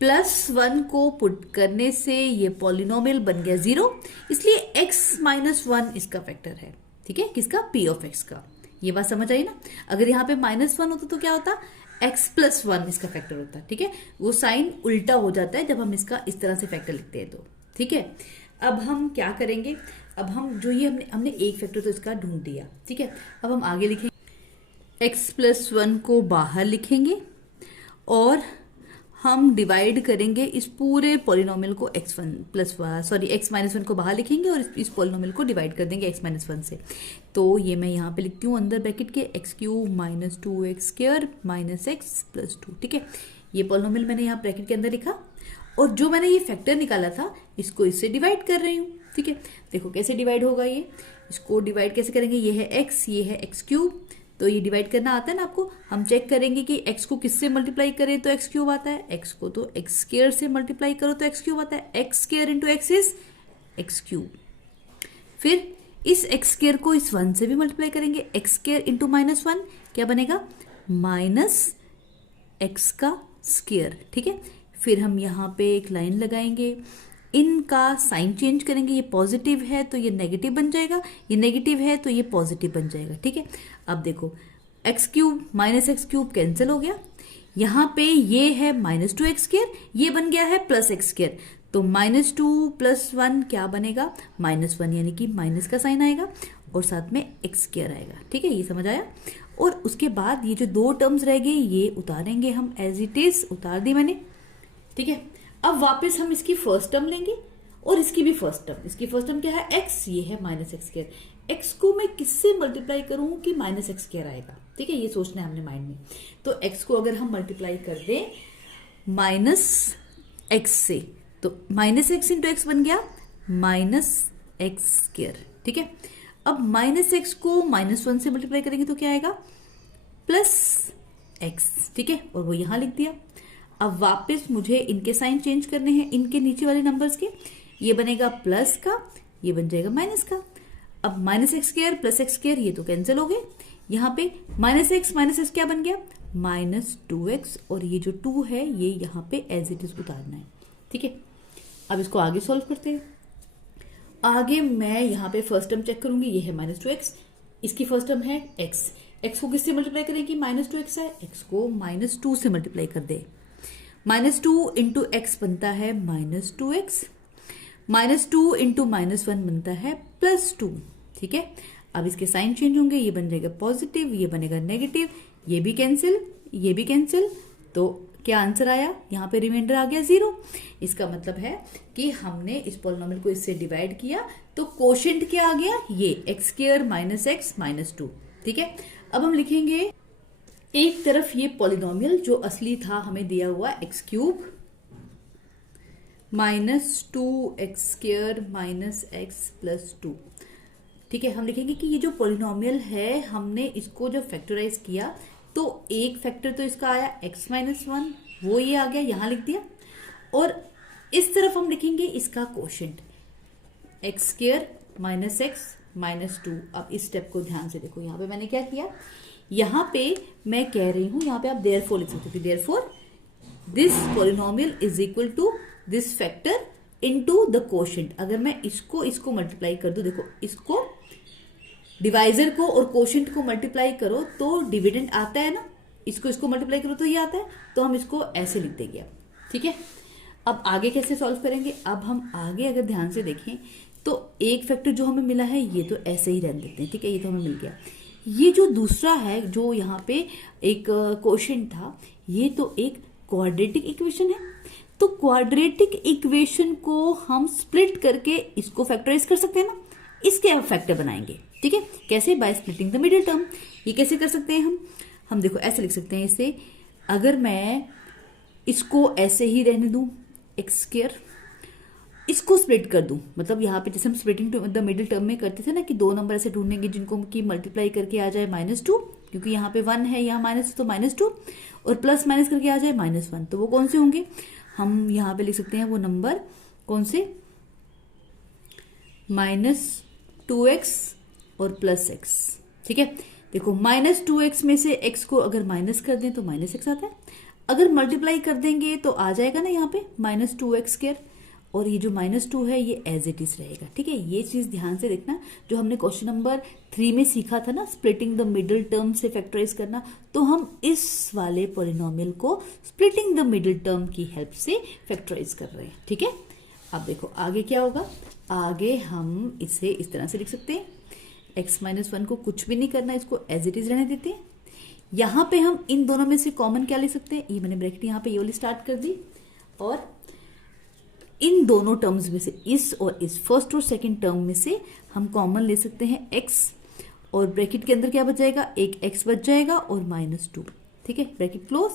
+1 को पुट करने से ये पॉलिनोमियल बन गया 0, इसलिए x माइनस 1 इसका फैक्टर है। ठीक है, किसका? p ऑफ x का। ये बात समझ आई ना? अगर यहाँ पे -1 होता तो क्या होता? x प्लस 1 इसका फैक्टर होता। ठीक है, वो साइन उल्टा हो जाता है जब हम इसका इस तरह से फैक्टर लिखते हैं तो। ठीक है, अब हम क्या करेंगे? अब हम जो ये हमने एक फैक्टर तो इसका ढूंढ दिया। ठीक है, अब हम आगे लिखेंगे x प्लस 1 को बाहर लिखेंगे और हम डिवाइड करेंगे इस पूरे पॉलिनोमियल को x माइनस 1 को बाहर लिखेंगे और इस पॉलिनोमियल को डिवाइड कर देंगे x माइनस 1 से। तो ये मैं यहाँ पे लिखती हूँ अंदर ब्रैकेट के x³ minus 2x² minus x plus 2। ठीक है, ये पॉलिनोमियल मैंने यहाँ ब्रैकेट के अंदर लिखा और जो मैंने ये फैक्टर निकाला था इसको इससे डिवाइड कर रही हूँ। ठीक है, देखो कैसे डिवाइड होगा ये। इसको डिवाइड कैसे करेंगे? ये है x, ये है x³, तो ये डिवाइड करना आता है ना आपको। हम चेक करेंगे कि x को किससे मल्टीप्लाई करें तो x³ आता है, x को तो x² से मल्टीप्लाई करो तो x³ आता है। x² into x is x³। फिर इस x² को इस 1 से भी मल्टीप्लाई करेंगे, x² इंटू -1 क्या बनेगा? माइनस x का स्क्वायर। ठीक है, फिर हम यहाँ पे एक लाइन लगाएंगे, इनका साइन चेंज करेंगे। ये पॉजिटिव है तो ये नेगेटिव बन जाएगा, ये नेगेटिव है तो ये पॉजिटिव बन जाएगा। ठीक है, अब देखो x³ माइनस x³ कैंसिल हो गया। यहाँ पे ये है -2x², ये बन गया है +x²। तो -2 + 1 क्या बनेगा? -1, यानी कि माइनस का साइन आएगा और साथ में x² आएगा। ठीक है, ये समझ आया। और उसके बाद ये जो दो टर्म्स रह गई ये उतारेंगे हम, एज इट इज उतार दी मैंने। ठीक है, अब वापस हम इसकी फर्स्ट टर्म लेंगे और इसकी भी फर्स्ट टर्म। इसकी फर्स्ट टर्म क्या है? x, ये है -x²। x को मैं किससे मल्टीप्लाई करूं कि -x² आएगा? ठीक है, ये सोचना है हमने माइंड में। तो x को अगर हम मल्टीप्लाई कर दें -x से तो -x इंटू x बन गया -x²। ठीक है, अब -x को -1 से मल्टीप्लाई करेंगे तो क्या आएगा? +x। ठीक है, और वो यहां लिख दिया। अब वापस मुझे इनके साइन चेंज करने हैं, इनके नीचे वाले नंबर्स के। ये बनेगा प्लस का, ये बन जाएगा माइनस का। अब -x² + x² ये तो कैंसिल हो गए। यहाँ पे -x क्या बन गया? -2x, और ये जो 2 है ये यहाँ पे एज इट इज उतारना है। ठीक है, अब इसको आगे सॉल्व करते हैं। आगे मैं यहाँ पे फर्स्ट टर्म चेक करूंगी, ये है -2x, इसकी फर्स्ट टर्म है x। x को किससे मल्टीप्लाई करेंगे? -2x है, x को -2 से मल्टीप्लाई कर दे। -2 इंटू x बनता है -2x, -2 इंटू -1 बनता है +2। ठीक है, अब इसके साइन चेंज होंगे, ये बन जाएगा पॉजिटिव, ये बनेगा नेगेटिव, ये भी कैंसिल, ये भी कैंसिल। तो क्या आंसर आया? यहाँ पे रिमाइंडर आ गया 0। इसका मतलब है कि हमने इस पॉलिनोमियल को इससे डिवाइड किया तो कोशेंट क्या आ गया? ये x² - x - 2। ठीक है, अब हम लिखेंगे एक तरफ ये पॉलिनोमियल जो असली था हमें दिया हुआ x³ -2x² - x + 2। ठीक है, हम लिखेंगे कि ये जो पॉलिनोमियल है हमने इसको जब फैक्टराइज किया तो एक फैक्टर तो इसका आया x - 1, वो ये आ गया, यहां लिख दिया। और इस तरफ हम लिखेंगे इसका कोशेंट x² - x - 2। अब इस स्टेप को ध्यान से देखो, यहां पे मैंने क्या किया, यहां पे मैं कह रही हूं, यहां पे आप देयरफॉर लिख सकते हो, therefore this polynomial is equal to this factor into the quotient. अगर मैं इसको मल्टीप्लाई कर दूं, देखो इसको डिवाइजर को और कोशेंट को मल्टीप्लाई करो तो डिविडेंड आता है ना, इसको मल्टीप्लाई करो तो ये आता है, तो हम इसको ऐसे लिख देंगे। अब ठीक है, अब आगे कैसे सॉल्व करेंगे? अब हम आगे अगर ध्यान से देखें तो एक फैक्टर जो हमें मिला है ये तो ऐसे ही रहने देते हैं। ठीक है, ये तो हमें मिल गया। ये जो दूसरा है जो यहाँ पे एक क्वेश्चन था, ये तो एक क्वाड्रेटिक इक्वेशन है। तो क्वाड्रेटिक इक्वेशन को हम स्प्लिट करके इसको फैक्टराइज कर सकते हैं ना, इसके अब फैक्टर बनाएंगे। ठीक है, कैसे? By splitting the middle term. ये कैसे कर सकते हैं हम देखो ऐसे लिख सकते हैं इसे। अगर मैं इसको ऐसे ही रहने दूं x² इसको स्प्लिट कर दूं, मतलब यहाँ पे जैसे हम स्प्लिटिंग द मिडिल टर्म में करते थे ना कि दो नंबर ऐसे ढूंढेंगे जिनको की मल्टीप्लाई करके आ जाए -2, क्योंकि यहाँ पे 1 है, यहाँ माइनस तो -2, और प्लस माइनस करके आ जाए -1, तो वो कौन से होंगे? हम यहाँ पे लिख सकते हैं वो नंबर कौन से, -2x और +x। ठीक है, देखो -2x में से x को अगर माइनस कर दें तो -x आता है, अगर मल्टीप्लाई कर देंगे तो आ जाएगा ना यहाँ पे -2x², और ये जो -2 है ये एज इट इज रहेगा। ठीक है, ये चीज ध्यान से देखना, जो हमने क्वेश्चन नंबर 3 में सीखा था ना, स्प्लिटिंग द मिडिल टर्म से फैक्टराइज करना, तो हम इस वाले पॉलिनोमियल को स्प्लिटिंग द मिडिल टर्म की हेल्प से फैक्टराइज कर रहे हैं। ठीक है, अब देखो आगे क्या होगा, आगे हम इसे इस तरह से लिख सकते हैं, x-1 को कुछ भी नहीं करना, इसको एज इट इज रहने देते हैं। यहां पे हम इन दोनों में से कॉमन क्या ले सकते हैं, ये मैंने ब्रैकेट यहाँ पे ये वाली स्टार्ट कर दी, और इन दोनों टर्म्स में से, इस और इस फर्स्ट और सेकंड टर्म में से हम कॉमन ले सकते हैं x, और ब्रैकेट के अंदर क्या बच जाएगा, एक x बच जाएगा और -2। ठीक है, ब्रैकेट क्लोज।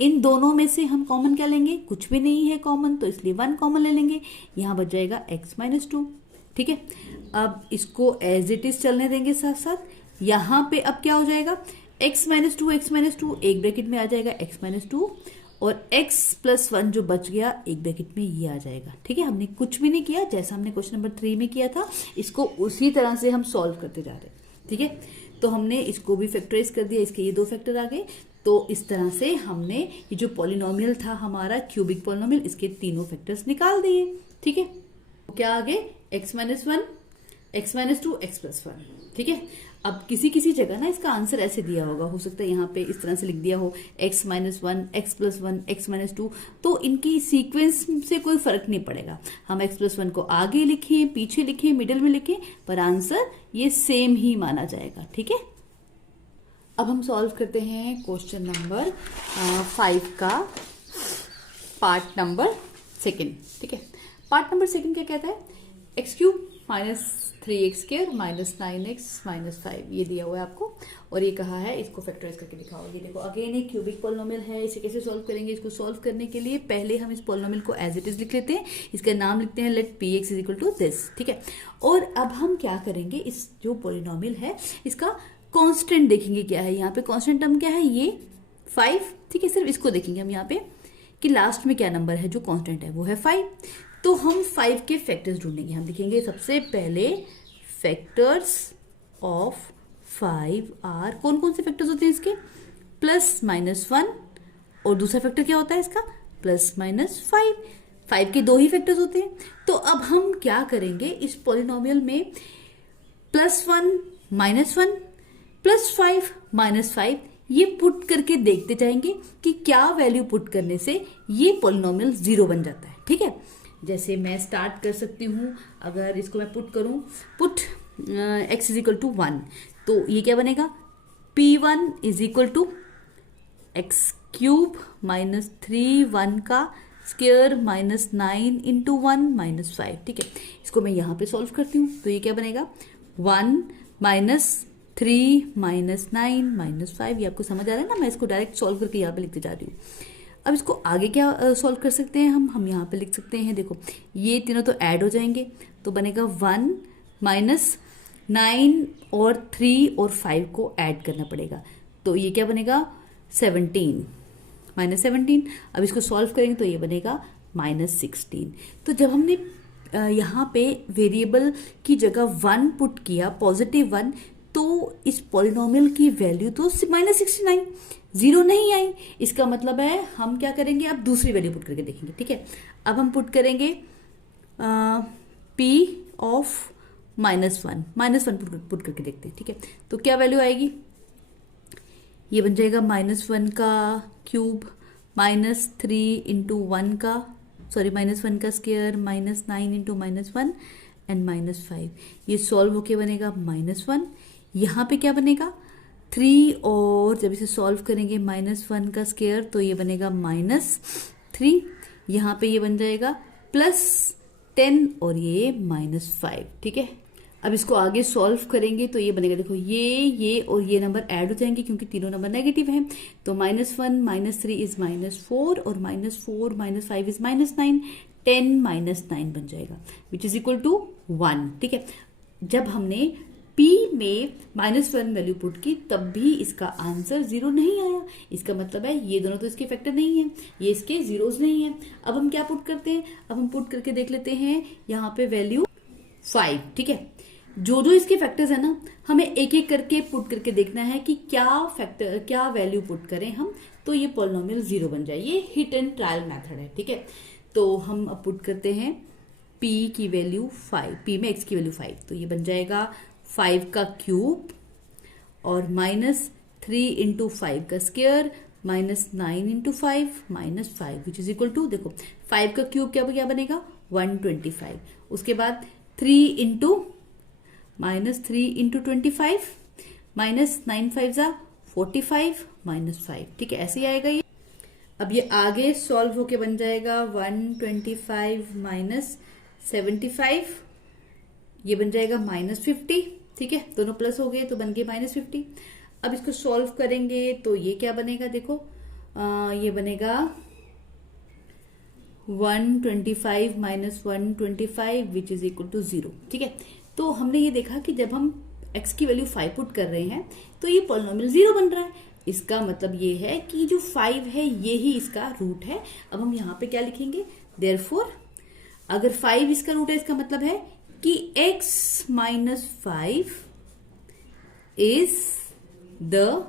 इन दोनों में से हम कॉमन क्या लेंगे, कुछ भी नहीं है कॉमन, तो इसलिए 1 कॉमन ले लेंगे, यहां बच जाएगा x-2। ठीक है, अब इसको एज इट इज चलने देंगे साथ साथ। यहां पे अब क्या हो जाएगा, x-2 एक ब्रैकेट में आ जाएगा x-2, और x+1 जो बच गया एक ब्रैकेट में ये आ जाएगा। ठीक है, हमने कुछ भी नहीं किया, जैसा हमने क्वेश्चन नंबर 3 में किया था, इसको उसी तरह से हम सॉल्व करते जा रहे हैं। ठीक है, तो हमने इसको भी फैक्टराइज कर दिया, इसके ये 2 फैक्टर आ गए, तो इस तरह से हमने ये जो पॉलिनोमियल था हमारा क्यूबिक पॉलिनोमियल, इसके तीनों फैक्टर्स निकाल दिए। ठीक है, क्या आ गए, x-1, x-2, x+1। ठीक है, अब किसी किसी जगह ना इसका आंसर ऐसे दिया होगा, हो सकता है यहाँ पे इस तरह से लिख दिया हो x-1, x+1, x-2, तो इनकी सीक्वेंस से कोई फर्क नहीं पड़ेगा, हम x+1 को आगे लिखें, पीछे लिखें, मिडिल में लिखें, पर आंसर ये सेम ही माना जाएगा। ठीक है, अब हम सॉल्व करते हैं क्वेश्चन नंबर 5 का पार्ट नंबर 2। ठीक है, पार्ट नंबर 2 क्या कहता है, x³ -3x² -9x -5, ये दिया हुआ है आपको, और ये कहा है इसको फैक्टराइज करके दिखाओ। ये देखो अगेन एक क्यूबिक पॉलिनोमियल है, इसे कैसे सॉल्व करेंगे, इसको सॉल्व करने के लिए पहले हम इस पॉलिनोमियल को एज इट इज लिख लेते हैं, इसका नाम लिखते हैं लेट px = दिस। ठीक है, और अब हम क्या करेंगे, इस जो पॉलिनोमियल है इसका कांस्टेंट देखेंगे क्या है, यहाँ पे कांस्टेंट टर्म क्या है, ये 5। ठीक है, सिर्फ इसको देखेंगे हम यहाँ पे कि लास्ट में क्या नंबर है जो कांस्टेंट है, वो है 5। तो हम 5 के फैक्टर्स ढूंढेंगे, हम लिखेंगे सबसे पहले फैक्टर्स ऑफ 5 आर, कौन कौन से फैक्टर्स होते हैं इसके, +-1, और दूसरा फैक्टर क्या होता है इसका, +-5। 5 के 2 ही फैक्टर्स होते हैं। तो अब हम क्या करेंगे, इस पॉलिनोमियल में +1 -1 +5 -5 ये पुट करके देखते जाएंगे कि क्या वैल्यू पुट करने से ये पॉलिनोमियल 0 बन जाता है। ठीक है, जैसे मैं स्टार्ट कर सकती हूँ, अगर इसको मैं पुट करूँ, पुट x = 1, तो ये क्या बनेगा, p1 = x³ -3 का स्क्वायर -9 × 1 -5। ठीक है, इसको मैं यहाँ पे सॉल्व करती हूँ, तो ये क्या बनेगा, 1 -3 -9 -5। ये आपको समझ आ रहा है ना, मैं इसको डायरेक्ट सॉल्व करके यहाँ पे लिखते जा रही हूँ। अब इसको आगे क्या सॉल्व कर सकते हैं हम यहाँ पे लिख सकते हैं, देखो ये तीनों तो ऐड हो जाएंगे, तो बनेगा 1 -9 और 3 और 5 को ऐड करना पड़ेगा, तो ये क्या बनेगा, 17 -17। अब इसको सॉल्व करेंगे तो ये बनेगा -16। तो जब हमने यहाँ पे वेरिएबल की जगह 1 पुट किया, +1, तो इस पॉलिनोमियल की वैल्यू तो -69, 0 नहीं आई। इसका मतलब है हम क्या करेंगे, अब दूसरी वैल्यू पुट करके देखेंगे। ठीक है, अब हम पुट करेंगे p ऑफ -1 पुट करके देखते हैं। ठीक है, तो क्या वैल्यू आएगी, ये बन जाएगा -1 का क्यूब -3 × 1 का, सॉरी -1 का स्क्वायर -9 × -1 एंड -5। ये सॉल्व होके बनेगा -1। यहाँ पे क्या बनेगा, 3, और जब इसे सॉल्व करेंगे -1 का स्क्वायर तो ये बनेगा -3। यहाँ पे ये बन जाएगा +10 और ये -5। ठीक है, अब इसको आगे सॉल्व करेंगे तो ये बनेगा, देखो ये और ये नंबर ऐड हो जाएंगे क्योंकि तीनों नंबर नेगेटिव हैं। तो -1 -3 इज -4 और -4 -5 इज -9, 10 -9 बन जाएगा विच इज इक्वल टू 1। ठीक है, जब हमने P में -1 वैल्यू पुट की तब भी इसका आंसर 0 नहीं आया। इसका मतलब है ये दोनों तो इसके फैक्टर नहीं है, ये इसके जीरोस नहीं है। अब हम क्या पुट करते हैं, अब हम पुट करके देख लेते हैं यहाँ पे वैल्यू 5। ठीक है, जो जो इसके फैक्टर्स है ना, हमें एक एक करके पुट करके देखना है कि क्या वैल्यू पुट करें हम तो ये पॉलिनोमियल 0 बन जाए। ये हिट एंड ट्रायल मेथड है। ठीक है, तो हम अब पुट करते हैं P की वैल्यू 5, P में x की वैल्यू 5, तो ये बन जाएगा 5 का क्यूब और -3 इंटू 5 का square -9 into 5 -5 which is equal to, देखो 5 का क्यूब क्या बनेगा 125, उसके बाद 3 इंटू -3 × 25 -9 5 45 -5। ठीक है, ऐसे ही आएगा ये। अब ये आगे सॉल्व होके बन जाएगा 125 -75, ये बन जाएगा -50। ठीक है, दोनों प्लस हो गए तो बन गए -50। अब इसको सॉल्व करेंगे तो ये क्या बनेगा, देखो ये बनेगा 125 -125 विच इज इक्वल टू 0। ठीक है, तो हमने ये देखा कि जब हम x की वैल्यू 5 पुट कर रहे हैं तो ये पॉलिनोमियल 0 बन रहा है। इसका मतलब ये है कि जो 5 है ये ही इसका रूट है। अब हम यहाँ पे क्या लिखेंगे, देयरफॉर अगर 5 इसका रूट है इसका मतलब है कि x - 5 is the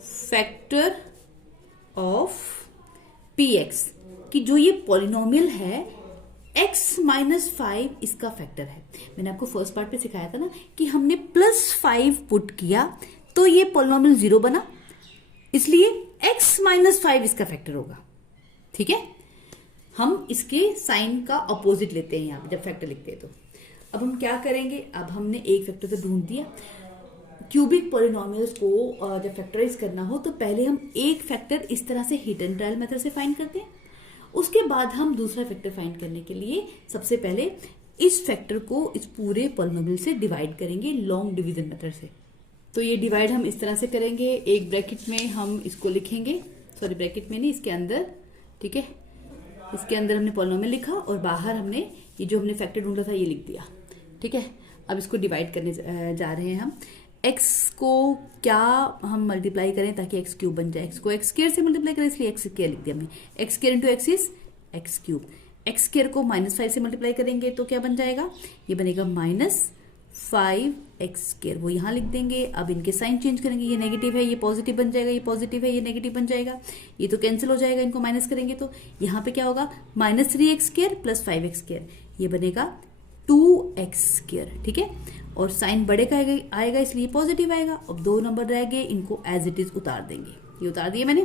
factor of px, कि जो ये पॉलिनोमियल है x - 5 इसका फैक्टर है। मैंने आपको फर्स्ट पार्ट पे सिखाया था ना कि हमने +5 पुट किया तो ये पॉलिनोमियल 0 बना, इसलिए x - 5 इसका फैक्टर होगा। ठीक है, हम इसके साइन का अपोजिट लेते हैं यहाँ पे जब फैक्टर लिखते हैं तो। अब हम क्या करेंगे, अब हमने एक फैक्टर तो ढूंढ दिया। क्यूबिक पॉलिनोमियल्स को जब फैक्टराइज करना हो तो पहले हम एक फैक्टर इस तरह से हिट एंड ट्रायल मेथड से फाइंड करते हैं, उसके बाद हम दूसरा फैक्टर फाइंड करने के लिए सबसे पहले इस फैक्टर को इस पूरे पॉलिनोमियल से डिवाइड करेंगे लॉन्ग डिवीजन मेथड से। तो ये डिवाइड हम इस तरह से करेंगे, एक ब्रैकेट में हम इसको लिखेंगे, सॉरी ब्रैकेट में नहीं, इसके अंदर। ठीक है, इसके अंदर हमने पॉलिनोमियल लिखा और बाहर हमने ये जो हमने फैक्टर ढूंढा था ये लिख दिया। ठीक है, अब इसको डिवाइड करने जा रहे हैं हम। x को क्या हम मल्टीप्लाई करें ताकि x क्यूब बन जाए, x को x स्क्वायर से मल्टीप्लाई करें इसलिए x स्क्वायर लिख दिया हमने। x square into x is x cube. x square को -5 से मल्टीप्लाई करेंगे तो क्या बन जाएगा, ये बनेगा -5x स्क्वायर, वो यहाँ लिख देंगे। अब इनके साइन चेंज करेंगे, ये नेगेटिव है ये पॉजिटिव बन जाएगा, ये पॉजिटिव है ये नेगेटिव बन जाएगा, ये तो कैंसिल हो जाएगा, इनको माइनस करेंगे तो यहाँ पे क्या होगा -3x स्क्वायर + 5x स्क्वायर, ये बनेगा 2x स्क्वायर। ठीक है, और साइन बड़े का आएगा इसलिए पॉजिटिव आएगा। अब 2 नंबर रह गए, इनको एज इट इज उतार देंगे, ये उतार दिए मैंने।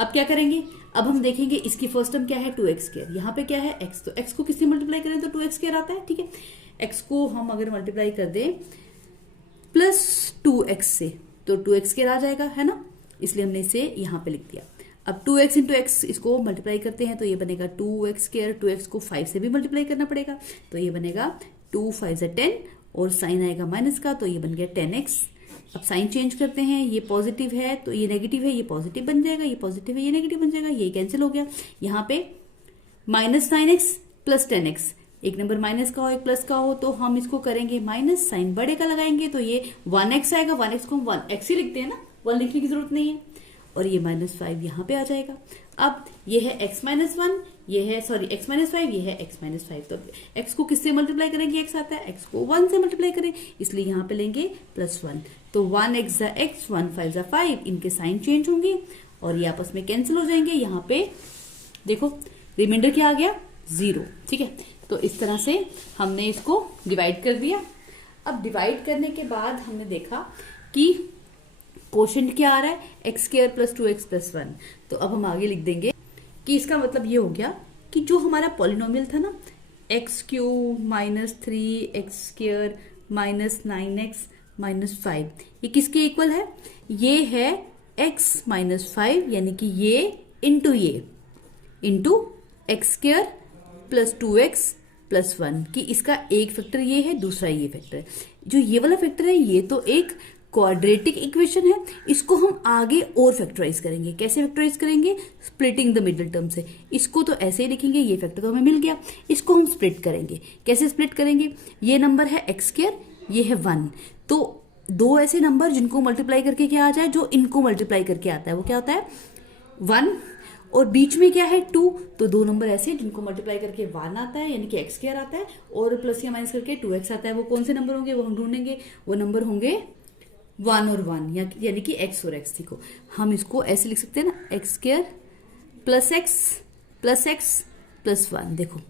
अब क्या करेंगे, अब हम देखेंगे इसकी फर्स्ट टर्म क्या है 2x स्क्वायर, यहाँ पे क्या है x, तो x को किससे मल्टीप्लाई करें तो 2x स्क्वायर आता है। ठीक है, x को हम अगर मल्टीप्लाई कर दें +2x से तो 2x स्क्वायर आ जाएगा, है ना, इसलिए हमने इसे यहाँ पे लिख दिया। अब 2x इंटू x इसको मल्टीप्लाई करते हैं तो ये बनेगा 2x स्क्वायर, 2x को 5 से भी मल्टीप्लाई करना पड़ेगा तो ये बनेगा 2 × 5 = 10 और साइन आएगा माइनस का तो ये बन गया 10x। अब साइन चेंज करते हैं, ये पॉजिटिव है तो ये नेगेटिव है, ये पॉजिटिव बन जाएगा, ये पॉजिटिव है ये नेगेटिव बन जाएगा, ये कैंसिल हो गया। यहाँ पे -9x + 10x, एक नंबर माइनस का हो एक प्लस का हो तो हम इसको करेंगे माइनस, साइन बड़े का लगाएंगे तो ये 1x आएगा, 1x को हम 1x ही लिखते हैं ना, 1 लिखने की जरूरत नहीं है, और ये -5 यहाँ पे आ जाएगा। अब ये है x - 1, ये है सॉरी x - 5, ये है x - 5, तो x को किससे मल्टीप्लाई करेंगे, x आता है, x को 1 से मल्टीप्लाई करें इसलिए यहाँ पे लेंगे +1, तो 1x = x, 1 × 5 = 5, इनके साइन चेंज होंगे और ये आपस में कैंसिल हो जाएंगे। यहाँ पे देखो रिमाइंडर क्या आ गया 0। ठीक है, तो इस तरह से हमने इसको डिवाइड कर दिया। अब डिवाइड करने के बाद हमने देखा कि कोशेंट क्या आ रहा है x² + 2x + 1, तो अब हम आगे लिख देंगे कि इसका मतलब ये हो गया कि जो हमारा पॉलिनोमियल था ना x³ - 3x² - 9x - 5, ये किसके इक्वल है, ये है x - 5 यानी कि ये इंटू x² + 2x प्लस 1 कि इसका एक फैक्टर ये है, दूसरा ये फैक्टर है। जो ये वाला फैक्टर है ये तो एक क्वाड्रेटिक इक्वेशन है, इसको हम आगे और फैक्टराइज करेंगे। कैसे फैक्टराइज करेंगे? स्प्लिटिंग द मिडिल टर्म से। इसको तो ऐसे ही लिखेंगे, ये फैक्टर तो हमें मिल गया, इसको हम स्प्लिट करेंगे। कैसे स्प्लिट करेंगे? ये नंबर है एक्स स्क्वायर, ये है 1, तो दो ऐसे नंबर जिनको मल्टीप्लाई करके क्या आ जाए, जो इनको मल्टीप्लाई करके आता है वो क्या होता है 1, और बीच में क्या है 2, तो दो नंबर ऐसे जिनको मल्टीप्लाई करके 1 आता है यानी कि एक्स स्क्वायर आता है, और प्लस या माइनस करके 2x आता है। वो कौन से नंबर होंगे वो हम ढूंढेंगे, वो नंबर होंगे 1 और 1 यानी कि x और x। देखो हम इसको ऐसे लिख सकते हैं ना, x square plus x plus x plus 1। देखो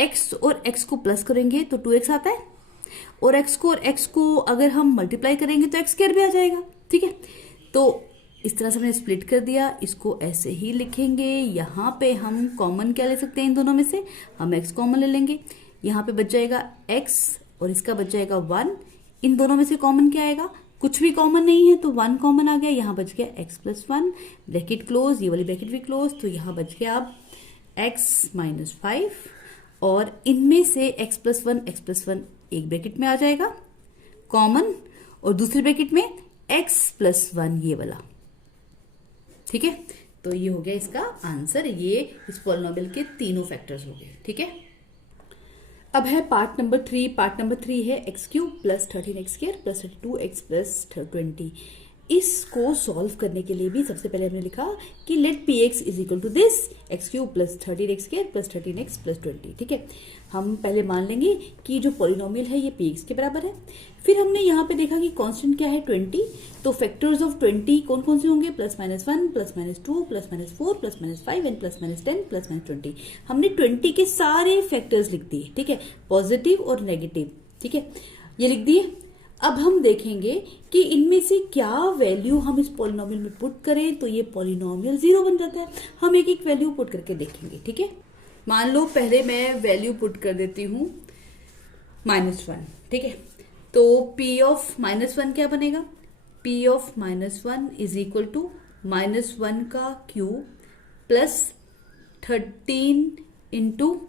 x और x को प्लस करेंगे तो 2x आता है, और x को और x को अगर हम मल्टीप्लाई करेंगे तो एक्स स्क्वायर भी आ जाएगा। ठीक है, तो इस तरह से हमने स्प्लिट कर दिया, इसको ऐसे ही लिखेंगे। यहाँ पे हम कॉमन क्या ले सकते हैं इन दोनों में से, हम x कॉमन ले लेंगे। यहाँ पे बच जाएगा x और इसका बच जाएगा 1। इन दोनों में से कॉमन क्या आएगा? कुछ भी कॉमन नहीं है तो 1 कॉमन आ गया। यहाँ बच गया x प्लस 1, ब्रैकेट क्लोज, ये वाली ब्रैकेट भी क्लोज, तो यहाँ बच गया अब x माइनस 5, और इनमें से x प्लस 1 एक ब्रैकेट में आ जाएगा कॉमन, और दूसरी ब्रैकेट में x प्लस 1 ये वाला। ठीक है, तो ये हो गया इसका आंसर। ये इस पॉलिनोमियल के तीनों फैक्टर्स हो गए। ठीक है, अब है पार्ट नंबर 3। पार्ट नंबर 3 है x cube plus 13x square plus 32x plus 20। इसको सॉल्व करने के लिए भी सबसे पहले हमने लिखा कि let P X is equal to this X cube plus 13x square plus 13x plus 20। ठीक है, हम पहले मान लेंगे कि जो पॉलिनोमियल है ये पी एक्स के बराबर है। फिर हमने यहाँ पे देखा कि कांस्टेंट क्या है 20, तो फैक्टर्स ऑफ 20 कौन कौन से होंगे, plus minus 1 plus minus 2 plus minus 4 plus minus 5 and plus minus 10 plus minus 20। हमने 20 के सारे फैक्टर्स लिख दिए। ठीक है, पॉजिटिव और नेगेटिव। ठीक है, ये लिख दिए। अब हम देखेंगे कि इनमें से क्या वैल्यू हम इस पॉलिनोमियल में पुट करें तो ये पॉलिनोमियल 0 बन जाता है। हम एक एक वैल्यू पुट करके देखेंगे। ठीक है, मान लो पहले मैं वैल्यू पुट कर देती हूं -1। ठीक है, तो p ऑफ -1 क्या बनेगा, p of -1 is equal to -1 का क्यूब प्लस 13 इंटू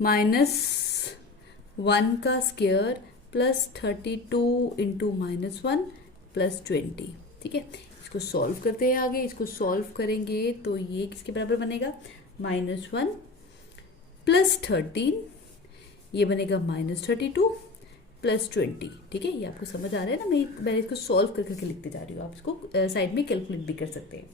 -1 का स्क्वायर प्लस 32 इंटू -1 प्लस 20। ठीक है, इसको सॉल्व करते हैं आगे। इसको सॉल्व करेंगे तो ये किसके बराबर बनेगा, -1 प्लस 13, ये बनेगा -32 प्लस 20। ठीक है, ये आपको समझ आ रहा है ना, मैं इसको सॉल्व करके लिखते जा रही हूँ। आप इसको साइड में कैलकुलेट भी कर सकते हैं।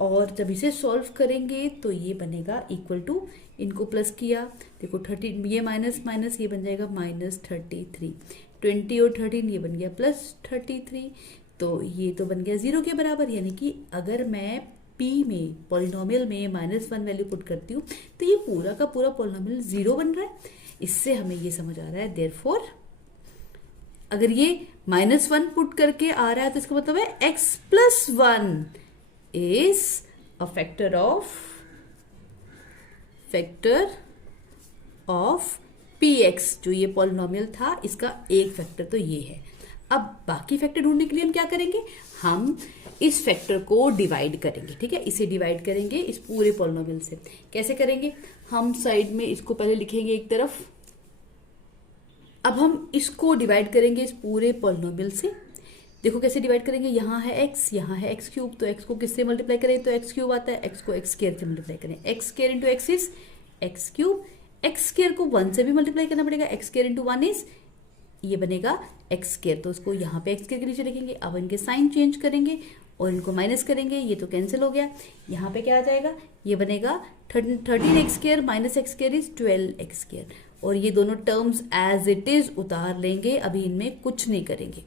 और जब इसे सॉल्व करेंगे तो ये बनेगा इक्वल टू, इनको प्लस किया, देखो 13, ये माइनस माइनस, ये बन जाएगा -33, 20 और 13 ये बन गया +33, तो ये तो बन गया 0 के बराबर। यानी कि अगर मैं p में पॉलिनोमियल में -1 वैल्यू पुट करती हूँ तो ये पूरा का पूरा पॉलिनोमियल 0 बन रहा है। इससे हमें ये समझ आ रहा है देयरफॉर अगर ये -1 पुट करके आ रहा है तो इसका मतलब है x plus 1 is a factor of px। जो ये पॉलिनोमियल था इसका एक फैक्टर तो ये है। अब बाकी फैक्टर ढूंढने के लिए हम क्या करेंगे, हम इस फैक्टर को डिवाइड करेंगे। ठीक है, इसे डिवाइड करेंगे इस पूरे पॉलिनोमियल से। कैसे करेंगे, हम साइड में इसको पहले लिखेंगे एक तरफ। अब हम इसको डिवाइड करेंगे इस पूरे पॉलिनोमियल से। देखो कैसे डिवाइड करेंगे, यहाँ है x, यहाँ है x क्यूब, तो x को किससे मल्टीप्लाई करें तो x क्यूब आता है, x को x स्क्वायर से मल्टीप्लाई करें, x square into x is x cube, x square को 1 से भी मल्टीप्लाई करना पड़ेगा, x स्क्वायर इंटू 1 इज ये बनेगा x स्क्वायर, तो उसको यहाँ पे x स्क्वायर के नीचे लिखेंगे। अब इनके साइन चेंज करेंगे और इनको माइनस करेंगे, ये तो कैंसिल हो गया। यहाँ पे क्या आ जाएगा, ये बनेगा 13x square minus x square is 12x square, और ये दोनों टर्म्स एज इट इज उतार लेंगे, अभी इनमें कुछ नहीं करेंगे।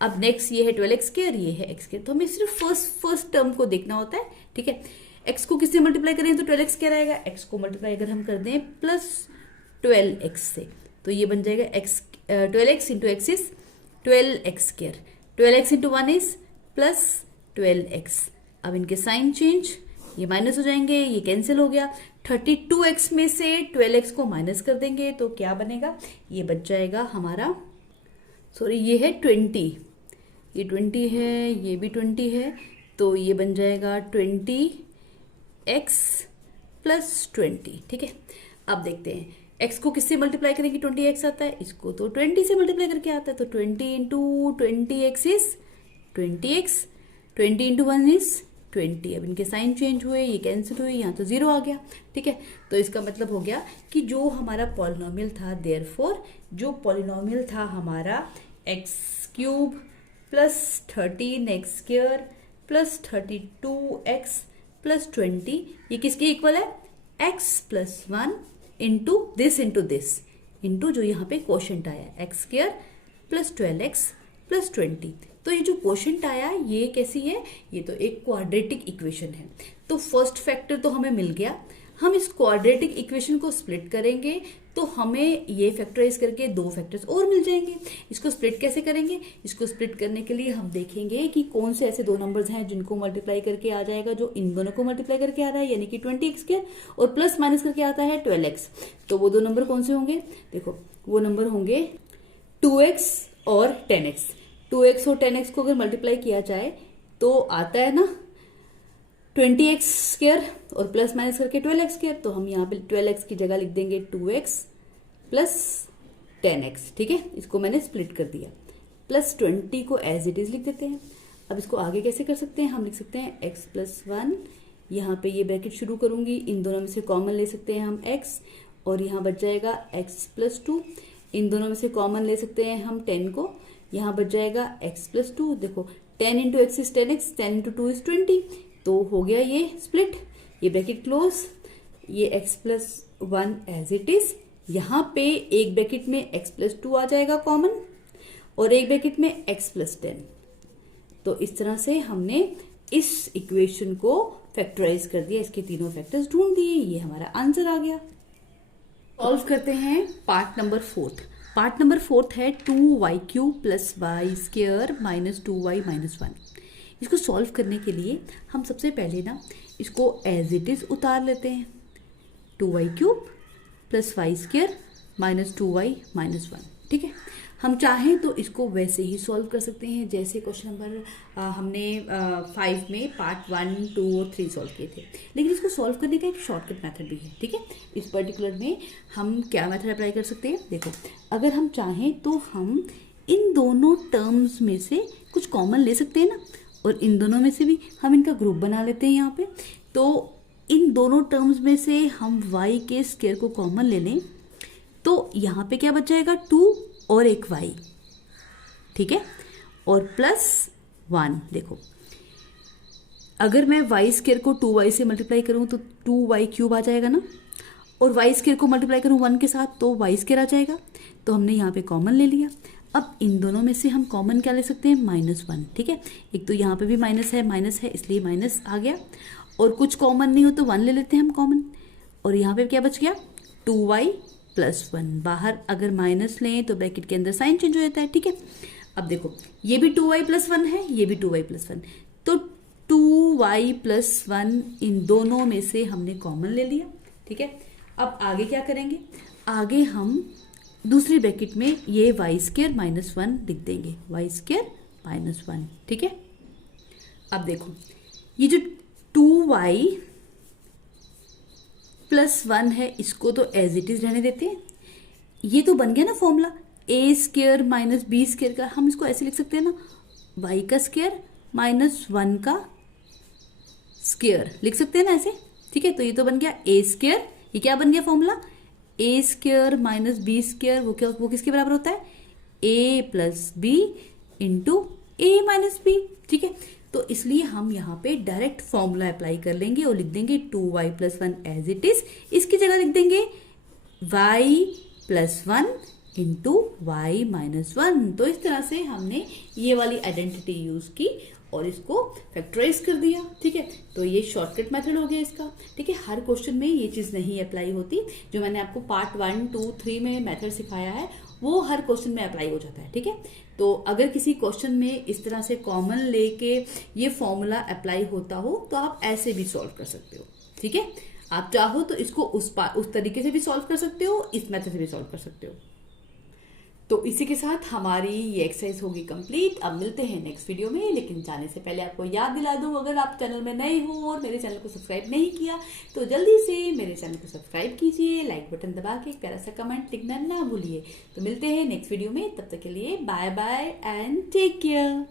अब नेक्स्ट ये है 12x स्क्वायर, ये है x स्क्वायर, तो हमें सिर्फ फर्स्ट टर्म को देखना होता है। ठीक है, x को किससे मल्टीप्लाई करें तो 12x स्क्वायर आएगा, x को मल्टीप्लाई अगर हम कर दें प्लस 12x से तो ये बन जाएगा x 12x into x is 12x square, 12x into 1 is plus 12x। अब इनके साइन चेंज, ये माइनस हो जाएंगे, ये कैंसिल हो गया। 32x में से 12x को माइनस कर देंगे तो क्या बनेगा, ये बच जाएगा हमारा, सॉरी ये है 20, ये 20 है, ये भी 20 है, तो ये बन जाएगा 20x प्लस 20। ठीक है, अब देखते हैं x को किससे मल्टीप्लाई करेंगे, 20x आता है, इसको तो 20 से मल्टीप्लाई करके आता है, तो 20 into 20x is 20x, 20 into 1 is 20। अब इनके साइन चेंज हुए, ये कैंसिल हुए, यहाँ तो 0 आ गया, ठीक है। तो इसका मतलब हो गया कि जो हमारा पॉलिनोमियल था, देयरफॉर जो पॉलिनोमियल था हमारा x³ plus 13x² plus 32x plus 20, ये किसके इक्वल है, x plus 1 into this into जो यहाँ पे क्वोशंट आया x² प्लस 12x प्लस 20। तो ये जो क्वोशंट आया ये कैसी है, ये तो एक क्वाड्रेटिक इक्वेशन है। तो फर्स्ट फैक्टर तो हमें मिल गया। हम इस क्वाड्रेटिक इक्वेशन को स्प्लिट करेंगे तो हमें ये फैक्टराइज करके दो फैक्टर्स और मिल जाएंगे। इसको स्प्लिट कैसे करेंगे, इसको स्प्लिट करने के लिए हम देखेंगे कि कौन से ऐसे दो नंबर्स हैं जिनको मल्टीप्लाई करके आ जाएगा, जो इन दोनों को मल्टीप्लाई करके आ रहा है, यानी कि 20x² और प्लस माइनस करके आता है 12x। तो वो दो नंबर कौन से होंगे, देखो वो नंबर होंगे 2x और 10x। 2x और 10x को अगर मल्टीप्लाई किया जाए तो आता है ना 20x² और प्लस माइनस करके 12x²। तो हम यहाँ पे 12x की जगह लिख देंगे 2x प्लस 10x, ठीक है। इसको मैंने स्प्लिट कर दिया, प्लस 20 को एज इट इज लिख देते हैं। अब इसको आगे कैसे कर सकते हैं, हम लिख सकते हैं x प्लस 1, यहाँ पे ये ब्रैकेट शुरू करूंगी, इन दोनों में से कॉमन ले सकते हैं हम x, और यहाँ बच जाएगा x प्लस 2, इन दोनों में से कॉमन ले सकते हैं हम 10 को, यहाँ बच जाएगा x प्लस 2। देखो 10 into x is 10x, 10 into 2 is 20, तो हो गया ये स्प्लिट, ये ब्रैकेट क्लोज, ये x plus 1 as it is. यहाँ पे एक ब्रैकेट में x प्लस 2 आ जाएगा कॉमन, और एक ब्रैकेट में x प्लस 10। तो इस तरह से हमने इस इक्वेशन को फैक्टराइज कर दिया, इसके तीनों फैक्टर्स ढूंढ दिए, ये हमारा आंसर आ गया। सॉल्व करते हैं पार्ट नंबर 4। पार्ट नंबर 4 है 2y³ plus y² minus 2y minus 1। इसको सॉल्व करने के लिए हम सबसे पहले ना इसको एज इट इज उतार लेते हैं, 2y³ plus y² minus 2y minus 1, ठीक है। हम चाहें तो इसको वैसे ही सॉल्व कर सकते हैं जैसे क्वेश्चन नंबर हमने 5 में पार्ट 1, 2 और 3 सॉल्व किए थे, लेकिन इसको सॉल्व करने का एक शॉर्टकट मेथड भी है, ठीक है। इस पर्टिकुलर में हम क्या मेथड अप्लाई कर सकते हैं, देखो अगर हम चाहें तो हम इन दोनों टर्म्स में से कुछ कॉमन ले सकते हैं ना, और इन दोनों में से भी हम इनका ग्रुप बना लेते हैं यहाँ पे। तो इन दोनों टर्म्स में से हम y के स्क्वायर को कॉमन ले लें तो यहाँ पे क्या बच जाएगा, 2 और एक y, ठीक है, और प्लस 1। देखो अगर मैं y स्क्वायर को 2y से मल्टीप्लाई करूँ तो 2y³ आ जाएगा ना, और y स्क्वायर को मल्टीप्लाई करूँ 1 के साथ तो y स्क्वायर आ जाएगा। तो हमने यहाँ पे कॉमन ले लिया। अब इन दोनों में से हम कॉमन क्या ले सकते हैं, -1, ठीक है। एक तो यहाँ पे भी माइनस है इसलिए माइनस आ गया, और कुछ कॉमन नहीं हो तो 1 ले लेते हैं हम कॉमन, और यहाँ पे क्या बच गया 2y प्लस 1। बाहर अगर माइनस लें तो ब्रैकेट के अंदर साइन चेंज हो जाता है, ठीक है। अब देखो ये भी 2y प्लस 1 है, ये भी 2y प्लस 1, तो 2y प्लस 1 इन दोनों में से हमने कॉमन ले लिया, ठीक है। अब आगे क्या करेंगे, आगे हम दूसरी ब्रैकेट में ये y² माइनस 1 लिख देंगे, y² माइनस 1, ठीक है। अब देखो ये जो 2y प्लस 1 है इसको तो एज इट इज रहने देते हैं। ये तो बन गया ना फॉर्मूला a² माइनस b² का, हम इसको ऐसे लिख सकते हैं ना, y का स्क्वायर माइनस 1 का स्क्वायर लिख सकते हैं ना ऐसे, ठीक है। तो ये तो बन गया a², ये क्या बन गया फॉर्मूला, a² माइनस b², वो किसके बराबर होता है, a plus b into a minus b, ठीक है। तो इसलिए हम यहाँ पे डायरेक्ट फॉर्मूला अप्लाई कर लेंगे और लिख देंगे 2y plus 1 as it is. इसकी जगह लिख देंगे y plus 1 into y minus 1। तो इस तरह से हमने ये वाली आइडेंटिटी यूज की और इसको फैक्टराइज कर दिया, ठीक है। तो ये शॉर्टकट मेथड हो गया इसका, ठीक है। हर क्वेश्चन में ये चीज नहीं अप्लाई होती, जो मैंने आपको पार्ट 1, 2, 3 में मेथड सिखाया है वो हर क्वेश्चन में अप्लाई हो जाता है, ठीक है। तो अगर किसी क्वेश्चन में इस तरह से कॉमन लेके ये फॉर्मूला अप्लाई होता हो तो आप ऐसे भी सॉल्व कर सकते हो, ठीक है। आप चाहो तो इसको उस तरीके से भी सॉल्व कर सकते हो, इस मेथड से भी सॉल्व कर सकते हो। तो इसी के साथ हमारी ये एक्सरसाइज होगी कंप्लीट। अब मिलते हैं नेक्स्ट वीडियो में, लेकिन जाने से पहले आपको याद दिला दूं, अगर आप चैनल में नए हो और मेरे चैनल को सब्सक्राइब नहीं किया तो जल्दी से मेरे चैनल को सब्सक्राइब कीजिए, लाइक बटन दबा के एक प्यारा सा कमेंट लिखना ना भूलिए। तो मिलते हैं नेक्स्ट वीडियो में, तब तक के लिए bye bye and take care.